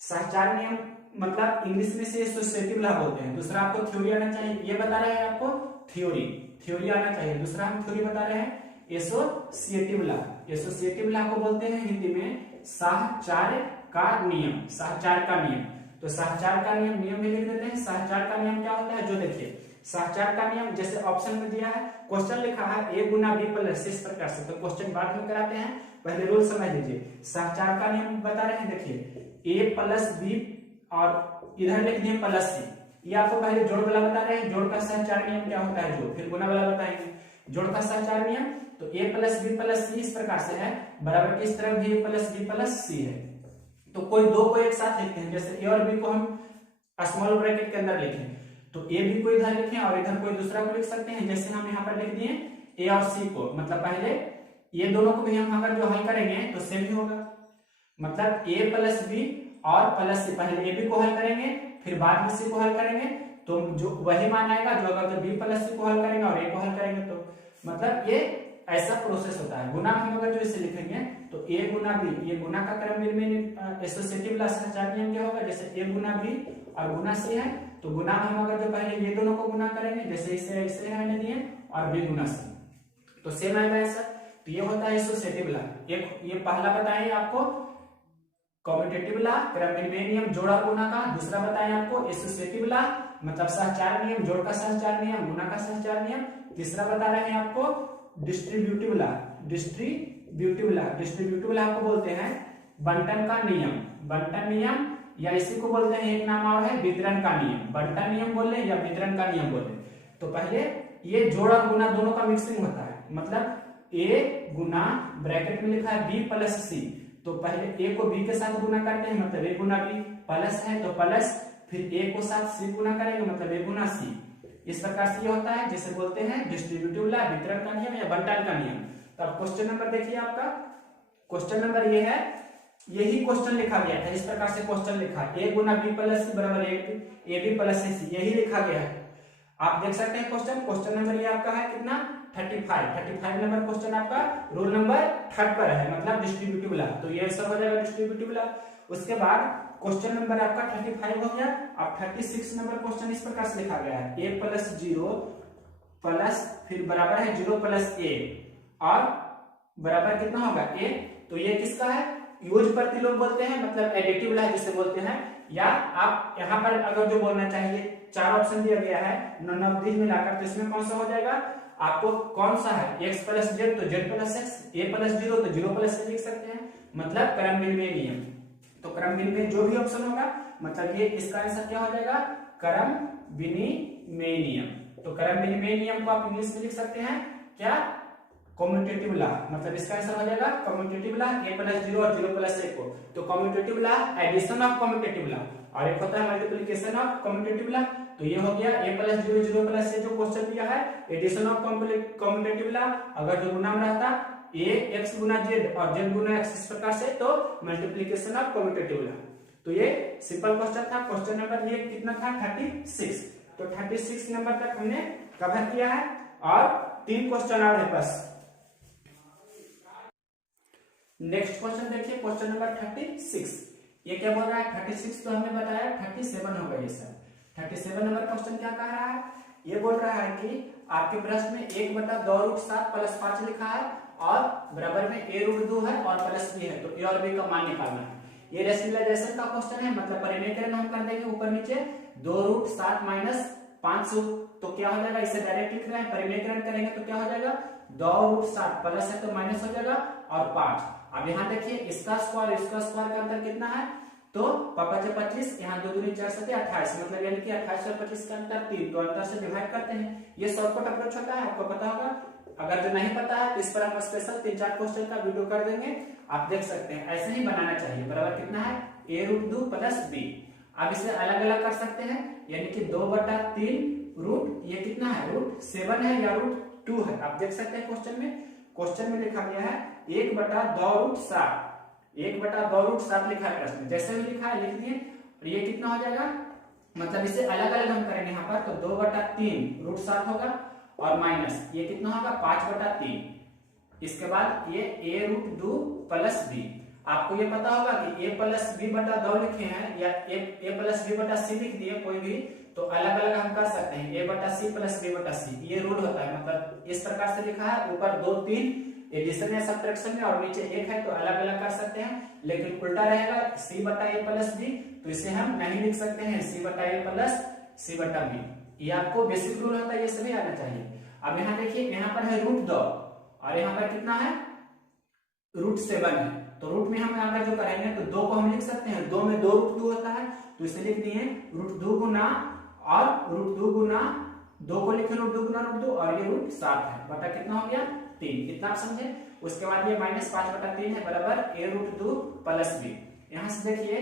सहचार नियम मतलब इंग्लिश में से एसोसिएटिव लॉ बोलते हैं। दूसरा आपको थ्योरी आना चाहिए, ये बता रहे हैं आपको थ्योरी आना चाहिए। दूसरा हम थ्योरी बता रहे हैं एसोसिएटिव लॉ। एसोसिएटिव लॉ को बोलते हैं हिंदी में सहचार का नियम। सहचार का नियम, तो सहचार का नियम भी लिख देते हैं। सहचार का नियम क्या होता है? जो देखिए सहचार का नियम जैसे ऑप्शन में दिया है, क्वेश्चन लिखा है a गुना b प्लस, इस प्रकार से। तो क्वेश्चन बाद में कराते हैं, पहले रूल समझ लीजिए। सहचार का नियम बता रहे हैं, देखिए a प्लस बी और इधर लिख दिए प्लस c। ये आपको पहले जोड़ वाला बता रहे हैं, जोड़ का सहचार नियम क्या होता है जो, फिर गुना वाला बताएंगे। जोड़ का सहचार नियम तो a प्लस बी प्लस सी इस प्रकार से है, बराबर इस तरफ भी a प्लस बी प्लस सी है। तो कोई दो को एक साथ लिखते हैं, जैसे a और b को हम स्मॉल ब्रैकेट के अंदर लिखें तो a b को इधर लिखें और इधर कोई दूसरा को लिख सकते हैं। जैसे हम यहाँ पर लिख दिए a और c को, मतलब पहले ये दोनों को भी हम अगर जो हल करेंगे तो सेम ही होगा, मतलब a प्लस बी और प्लस सी। पहले a b को हल करेंगे फिर बाद में c को हल करेंगे, तो जो वही मान आएगा जो अगर तो b प्लस सी को हल करेंगे और a को हल करेंगे, तो मतलब ये ऐसा प्रोसेस होता है। गुना हम अगर जो इसे लिखेंगे तो a गुना b, ये गुना का क्रम में एसोसिएटिव लॉ सहचार नियम क्या होगा? जैसे a गुना b और गुना c है, तो गुना हम अगर जो पहले ये दोनों को गुना करेंगे, जैसे इसे रहने दिए और b गुना c, तो सेम आएगा ऐसा। तो ये होता है एसोसिएटिव लॉ। एक ये पहला बताएं आपको कम्यूटेटिव लॉ, क्रम विनिमय नियम, जोड़ और गुना का। दूसरा बताएं आपको एसोसिएटिव लॉ मतलब सहचार नियम, जोड़ का सहचार नियम, गुना का सहचार नियम। तीसरा बता रहे हैं आपको डिस्ट्रीब्यूटिव लॉ। डिस्ट्रीब्यूटिव लॉ को बोलते हैं बंटन का नियम। बंटन नियम या इसी को बोलते हैं एक नाम और है वितरण का नियम। बंटन नियम बोले या वितरण का नियम बोले। तो पहले ये जोड़ और गुना दोनों का मिक्सिंग होता है, मतलब a गुना ब्रैकेट में लिखा है b प्लस सी, तो पहले a को b के साथ गुना करते हैं, मतलब a गुना b, प्लस है तो प्लस, फिर a को साथ c गुना करेंगे, मतलब a गुना c। इस प्रकार से ये होता है जिसे बोलते हैं डिस्ट्रीब्यूटिव लॉ, वितरण का नियम या बंटन का नियम। तो अब क्वेश्चन नंबर देखिए आपका, क्वेश्चन नंबर ये है, यही क्वेश्चन लिखा गया था। इस प्रकार से क्वेश्चन लिखा a गुना b प्लस सी बराबर a b प्लस c, यही लिखा गया है। आप देख सकते हैं क्वेश्चन नंबर ये आपका है कितना? 35 नंबर क्वेश्चन आपका रोल नंबर 3 पर है, मतलब डिस्ट्रीब्यूटिव लॉ। तो ये सब हो जाएगा डिस्ट्रीब्यूटिव लॉ। उसके बाद क्वेश्चन नंबर आपका 35 हो गया। अब 36 नंबर क्वेश्चन इस प्रकार से लिखा गया है a प्लस 0 प्लस फिर बराबर है 0 प्लस a और बराबर कितना होगा a। तो ये किसका है? यूज प्रतिलोम बोलते हैं, मतलब एडिटिव लॉ जिसे बोलते हैं। या आप यहाँ पर अगर जो बोलना चाहिए, 4 ऑप्शन दिया गया है नन ऑफ दीज मिलाकर, तो इसमें कौन सा हो जाएगा? आपको कौन सा है? x प्लस जेड तो z plus x, a plus 0 तो 0 प्लस लिख सकते हैं, मतलब क्रम विनिमय नियम। तो क्रम विनिमय जो भी ऑप्शन होगा मतलब ये इसका आंसर क्या हो जाएगा, क्रम विनिमेय। तो क्रम विनिमय नियम को आप इंग्लिश में लिख सकते हैं क्या, कम्यूटेटिव लॉ। मतलब इसका आंसर हो जाएगा कम्यूटेटिव लॉ, a प्लस 0 और 0 प्लस 1 को। तो commutative law addition of commutative law, और एक होता है मल्टीप्लिकेशन ऑफ कम्यूटेटिव लॉ। तो ये हो गया a प्लस 0 0 प्लस a जो क्वेश्चन दिया है, एडिशन ऑफ कम्यूटेटिव लॉ। अगर जो गुना में रहता a x गुना z और z गुना x इस प्रकार से, तो मल्टीप्लिकेशन ऑफ कम्यूटेटिव लॉ। तो ये सिंपल क्वेश्चन था। क्वेश्चन नंबर ये कितना था, 36। तो 36 नंबर तक हमने कवर किया है और 3 क्वेश्चन और है बस। नेक्स्ट क्वेश्चन देखिए, क्वेश्चन नंबर 36। ये क्या बोल रहा है, 36 तो हमने बताया 37 होगा ये सर। 37 नंबर क्वेश्चन क्या कह रहा है, ये बोल रहा है कि आपके प्रश्न में 1/2√7 प्लस 5 लिखा है और बराबर में a√2 है और प्लस b है, तो a और b का मान निकालना है। ये रेशनलाइजेशन का क्वेश्चन है, मतलब परिमेयकरण हम कर देंगे ऊपर नीचे 2√7 माइनस 500, तो क्या हो जाएगा, इसे डायरेक्ट लिख रहे हैं, परिमेयकरण करेंगे तो क्या हो जाएगा, 2√7 प्लस है तो माइनस हो जाएगा और 5। अब यहाँ देखिए इसका स्क्वायर का अंतर कितना है, तो 25, यहाँ 2 दूनी 4 7 28, मतलब यानी कि 28 और 25 का अंतर 3, तो अंतर से डिवाइड करते हैं। ये शॉर्टकट अप्रोच होता है, आपको पता होगा। अगर जो नहीं पता है तो इस पर हम स्पेशल 3-4 क्वेश्चन का वीडियो कर देंगे, आप देख सकते हैं। ऐसे ही बनाना चाहिए। बराबर कितना है, a√2 प्लस b। अब इसे अलग अलग कर सकते हैं, यानी कि 2/3 रूट, ये कितना है, √7 है या √2 है। आप देख सकते हैं क्वेश्चन में लिखा गया है 1/2√7, 1/2√7 लिखा है प्रश्न में। जैसे भी लिखा है लिख दिए, और ये कितना हो जाएगा, मतलब इसे अलग अलग हम करेंगे यहाँ पर, तो 2/3√7 होगा और माइनस ये कितना होगा, 5/3। इसके बाद ये a√2 प्लस b। आपको ये पता होगा कि a प्लस b/2 लिखे हैं या a प्लस b/c लिख दिए, कोई भी तो अलग अलग हम कर सकते हैं, a/c प्लस b/c, ये रूल होता है। मतलब इस प्रकार से लिखा है, ऊपर 2 3 एडिशन या सब्ट्रैक्शन में और नीचे 1 है, तो अलग अलग कर सकते हैं। लेकिन उल्टा रहेगा c/a प्लस b, तो इसे हम नहीं लिख सकते हैं c/a प्लस c/b। ये आपको बेसिक रूल होता है, ये सभी आना चाहिए। अब यहाँ देखिए, यहाँ पर है √2 और यहाँ पर कितना है, √7 है। तो रूट में हम अगर जो करेंगे तो 2 को हम लिख सकते हैं, 2 में 2√2 होता है, तो इसे लिख दिए √2 गुना और √2 गुना 2 को लिखे √2 गुना √2 और ये √7 है, बटा कितना हो गया 3। इतना आप समझे। उसके बाद ये -5/3 है बराबर a√2 प्लस b। यहाँ से देखिए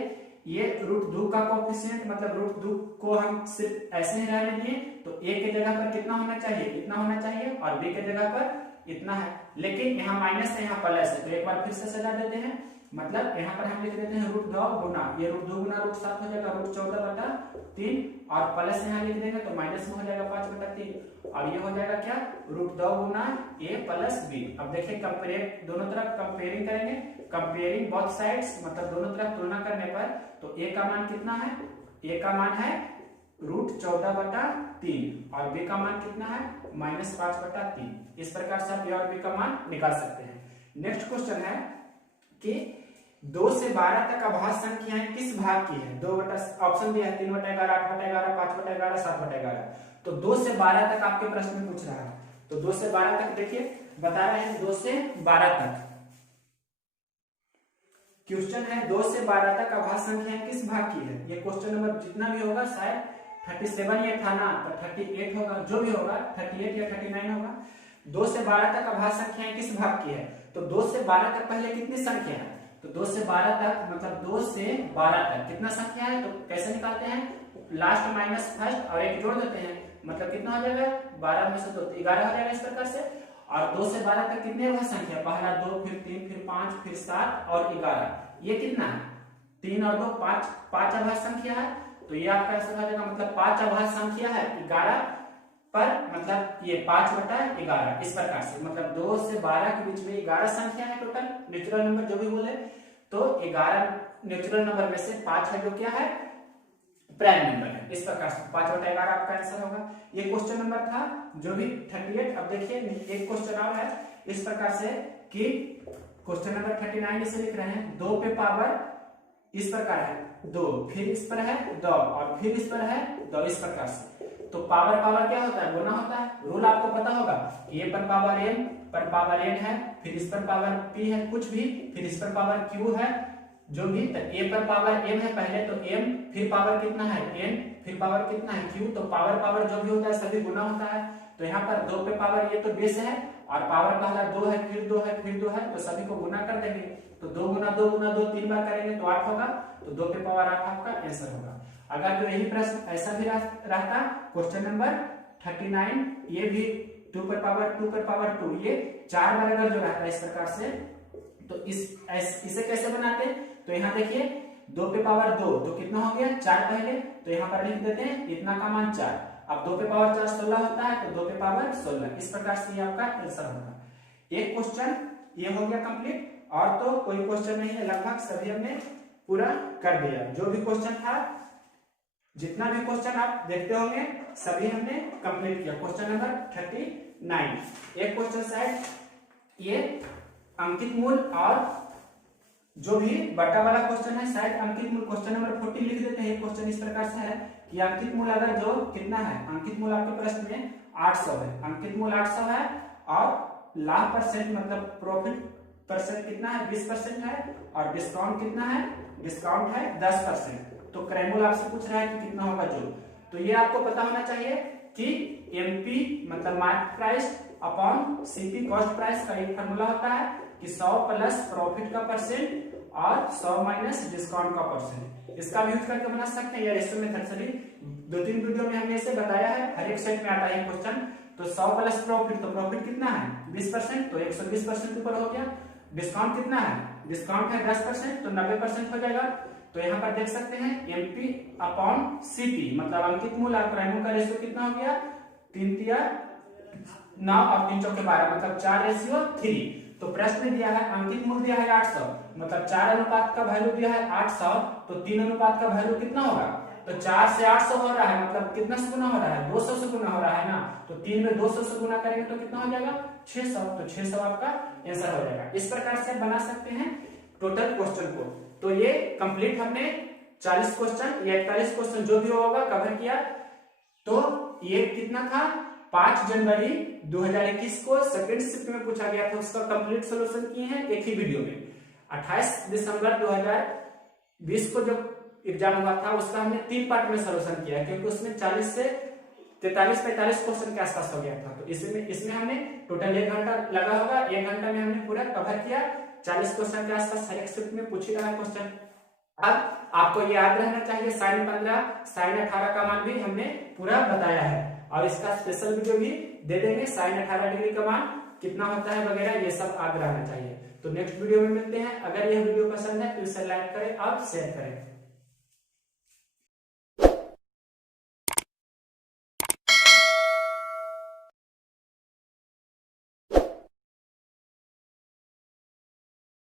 ये √2 का कोएफिशिएंट, मतलब √2 को हम सिर्फ ऐसे ही रहने दिए, तो a के जगह पर कितना होना चाहिए, इतना होना चाहिए, और b के जगह पर इतना है। लेकिन यहाँ माइनस है, यहाँ प्लस है, तो एक बार फिर से सजा देते हैं। मतलब यहाँ पर हम लिख देते हैं √2 गुना, ये √2 गुना √7 हो जाएगा √14/3, और प्लस यहाँ लिख देंगे तो माइनस में हो जाएगा 5/3, और ये हो जाएगा क्या, √2 गुना a प्लस b। अब देखिए कंपेयर, दोनों तरफ कंपेयरिंग करेंगे, कंपेयरिंग बोथ साइड्स, मतलब दोनों तरफ तुलना करने पर, तो a का मान कितना है, a का मान है √14/3 और b का मान कितना है, -5/3। इस प्रकार से आप a और b का मान निकाल सकते हैं। नेक्स्ट क्वेश्चन है कि 2 से 12 तक अभाज्य संख्याएं किस भाग की है। ऑप्शन दिया है 3/11, 8/11, 5/11, 7/11। तो 2 से 12 तक आपके प्रश्न में पूछ रहा है। तो 2 से 12 तक देखिए बता रहे हैं, 2 से 12 तक क्वेश्चन है, 2 से 12 तक अभाज्य संख्याएं किस भाग की है। ये क्वेश्चन नंबर जितना भी होगा, शायद 37 या था ना, तो 38 होगा, जो भी होगा 38 या 39 होगा। 2 से 12 तक अभाज्य संख्याएं किस भाग की है। तो 2 से 12 तक पहले कितनी संख्या है, तो 2 से 12 तक, मतलब 2 से 12 तक कितना संख्या है, तो कैसे निकालते हैं, लास्ट माइनस फर्स्ट और एक जोड़ देते हैं, मतलब कितना हो जाएगा, 12 में से 2 11 हो जाएगा इस प्रकार से। और 2 से 12 तक कितने अभाज्य संख्या, पहला 2, फिर 3, फिर 5, फिर 7 और 11। ये कितना है, 3 और 2 5, 5 अभाज्य संख्या है। तो ये आपका आंसर हो जाएगा, मतलब 5 अभाज्य संख्या है 11 पर, मतलब ये 5/11 इस प्रकार से। मतलब 2 से 12 के बीच में 11 संख्या है टोटल, नेचुरल नंबर जो भी बोले, तो 11 नेचुरल नंबर में से 5 है जो क्या है, प्राइम नंबर है। इस प्रकार से 5/11 आपका आंसर होगा। ये क्वेश्चन नंबर था जो भी 38। अब देखिए एक क्वेश्चन और है इस प्रकार से कि क्वेश्चन नंबर 39 इसे लिख रहे हैं, 2 पे पावर इस प्रकार है 2, फिर इस पर है 2 और फिर इस पर है 2, इस प्रकार से। तो पावर क्या होता है, गुना होता है। रूल आपको पता होगा, a पर पावर n है, फिर इस पर पावर p है कुछ भी, फिर इस पर पावर q है, जो भी ए पर पावर m है पहले, तो m फिर पावर कितना है n, फिर पावर कितना है q, तो पावर पावर जो भी होता है सभी गुना होता है। तो यहाँ पर 2 पे पावर ये तो बेस है और पावर पहला 2 है, फिर 2 है, फिर 2 है, तो सभी को गुना कर देंगे। तो 2 गुना 2 गुना 2 3 बार करेंगे तो 8 होगा, तो 2 पे पावर 8 आपका आंसर होगा। अगर तो यही प्रश्न ऐसा भी रहता क्वेश्चन नंबर 39, ये भी 2 पर पावर 2, ये 4 बार अगर जो रहता है इस प्रकार से, तो इसे कैसे बनाते हैं? तो यहाँ देखिए 2 पे पावर 2 तो कितना हो गया 4 पहले, तो यहाँ पर लिख देते हैं इतना का मान 4। अब 2 पे पावर 4 16 होता है, तो 2 पे पावर 16, इस प्रकार से ये आपका आंसर होगा। एक क्वेश्चन ये हो गया कंप्लीट, और तो कोई क्वेश्चन नहीं है, लगभग सभी हमने पूरा कर दिया। जो भी क्वेश्चन था, जितना भी क्वेश्चन आप देखते होंगे सभी हमने कंप्लीट किया। क्वेश्चन नंबर 39, एक क्वेश्चन शायद ये अंकित मूल और जो भी बटा वाला क्वेश्चन है शायद अंकित मूल क्वेश्चन नंबर 40 लिख देते हैं। क्वेश्चन इस प्रकार से है कि अंकित मूल अगर जो कितना है, अंकित मूल आपके प्रश्न में 800 है, अंकित मूल 800 है और लाभ परसेंट मतलब प्रॉफिट परसेंट कितना है 20% है, और डिस्काउंट कितना है, डिस्काउंट है 10%। तो क्रयमूल आपसे पूछ रहा है कि कितना होगा जो, तो ये आपको पता होना चाहिए कि एमपी मतलब market price upon CP cost price का एक फार्मूला होता है कि 100 प्लस प्रॉफिट का परसेंट और 100 माइनस डिस्काउंट का परसेंट। इसका भी यूज करके बना सकते हैं या रेशियो मेथड से भी, 2-3 वीडियो में हमने इसे बताया है, हर एक सेट में आता है क्वेश्चन। तो 100 प्लस प्रॉफिट, तो प्रॉफिट कितना है 20%, तो 120% ऊपर हो गया। डिस्काउंट कितना है, डिस्काउंट है 10%, तो 90% हो जाएगा। तो यहाँ पर देख सकते हैं एमपी अपॉन सीपी मतलब अंकित मूल और क्रय मूल का रेशियो कितना हो गया 3-9 और 3-4-12 मतलब 4:3। तो प्रश्न में दिया है अंकित मूल दिया है 800 मतलब 4 अनुपात का वैल्यू दिया है 800, तो 3 अनुपात का वैल्यू कितना होगा, तो 4 से 800 हो रहा है मतलब कितना से गुना हो रहा है 200 से गुना हो रहा है ना, तो 3 में 200 से गुना करेंगे तो कितना हो जाएगा 600, तो 600 आपका आंसर हो जाएगा। इस प्रकार से बना सकते हैं टोटल क्वेश्चन को। तो ये कंप्लीट हमने 40 क्वेश्चन या 41 क्वेश्चन जो भी होगा कवर किया। तो ये कितना था 5 जनवरी 2021 को सेकंड शिफ्ट में पूछा गया था, उसका कंप्लीट सॉल्यूशन किए हैं एक ही वीडियो में। 28 दिसंबर 2020 को जो एग्जाम हुआ था उसका हमने 3 पार्ट में सॉल्यूशन किया क्योंकि उसमें 40 से 43-45 क्वेश्चन के आसपास हो गया था। तो इसमें हमने टोटल 1 घंटा लगा होगा, 1 घंटा में हमने पूरा कवर किया। 40 क्वेश्चन के आसपास हर एक शिफ्ट में पूछ ही रहा है क्वेश्चन। अब आपको याद रहना चाहिए sin 15 sin 18 का मान भी हमने पूरा बताया है, और इसका स्पेशल वीडियो भी दे देंगे sin 18 डिग्री का मान कितना होता है वगैरह, ये सब याद रहना चाहिए। तो नेक्स्ट वीडियो में मिलते हैं। अगर यह वीडियो पसंद है तो इसे लाइक करें और शेयर करें।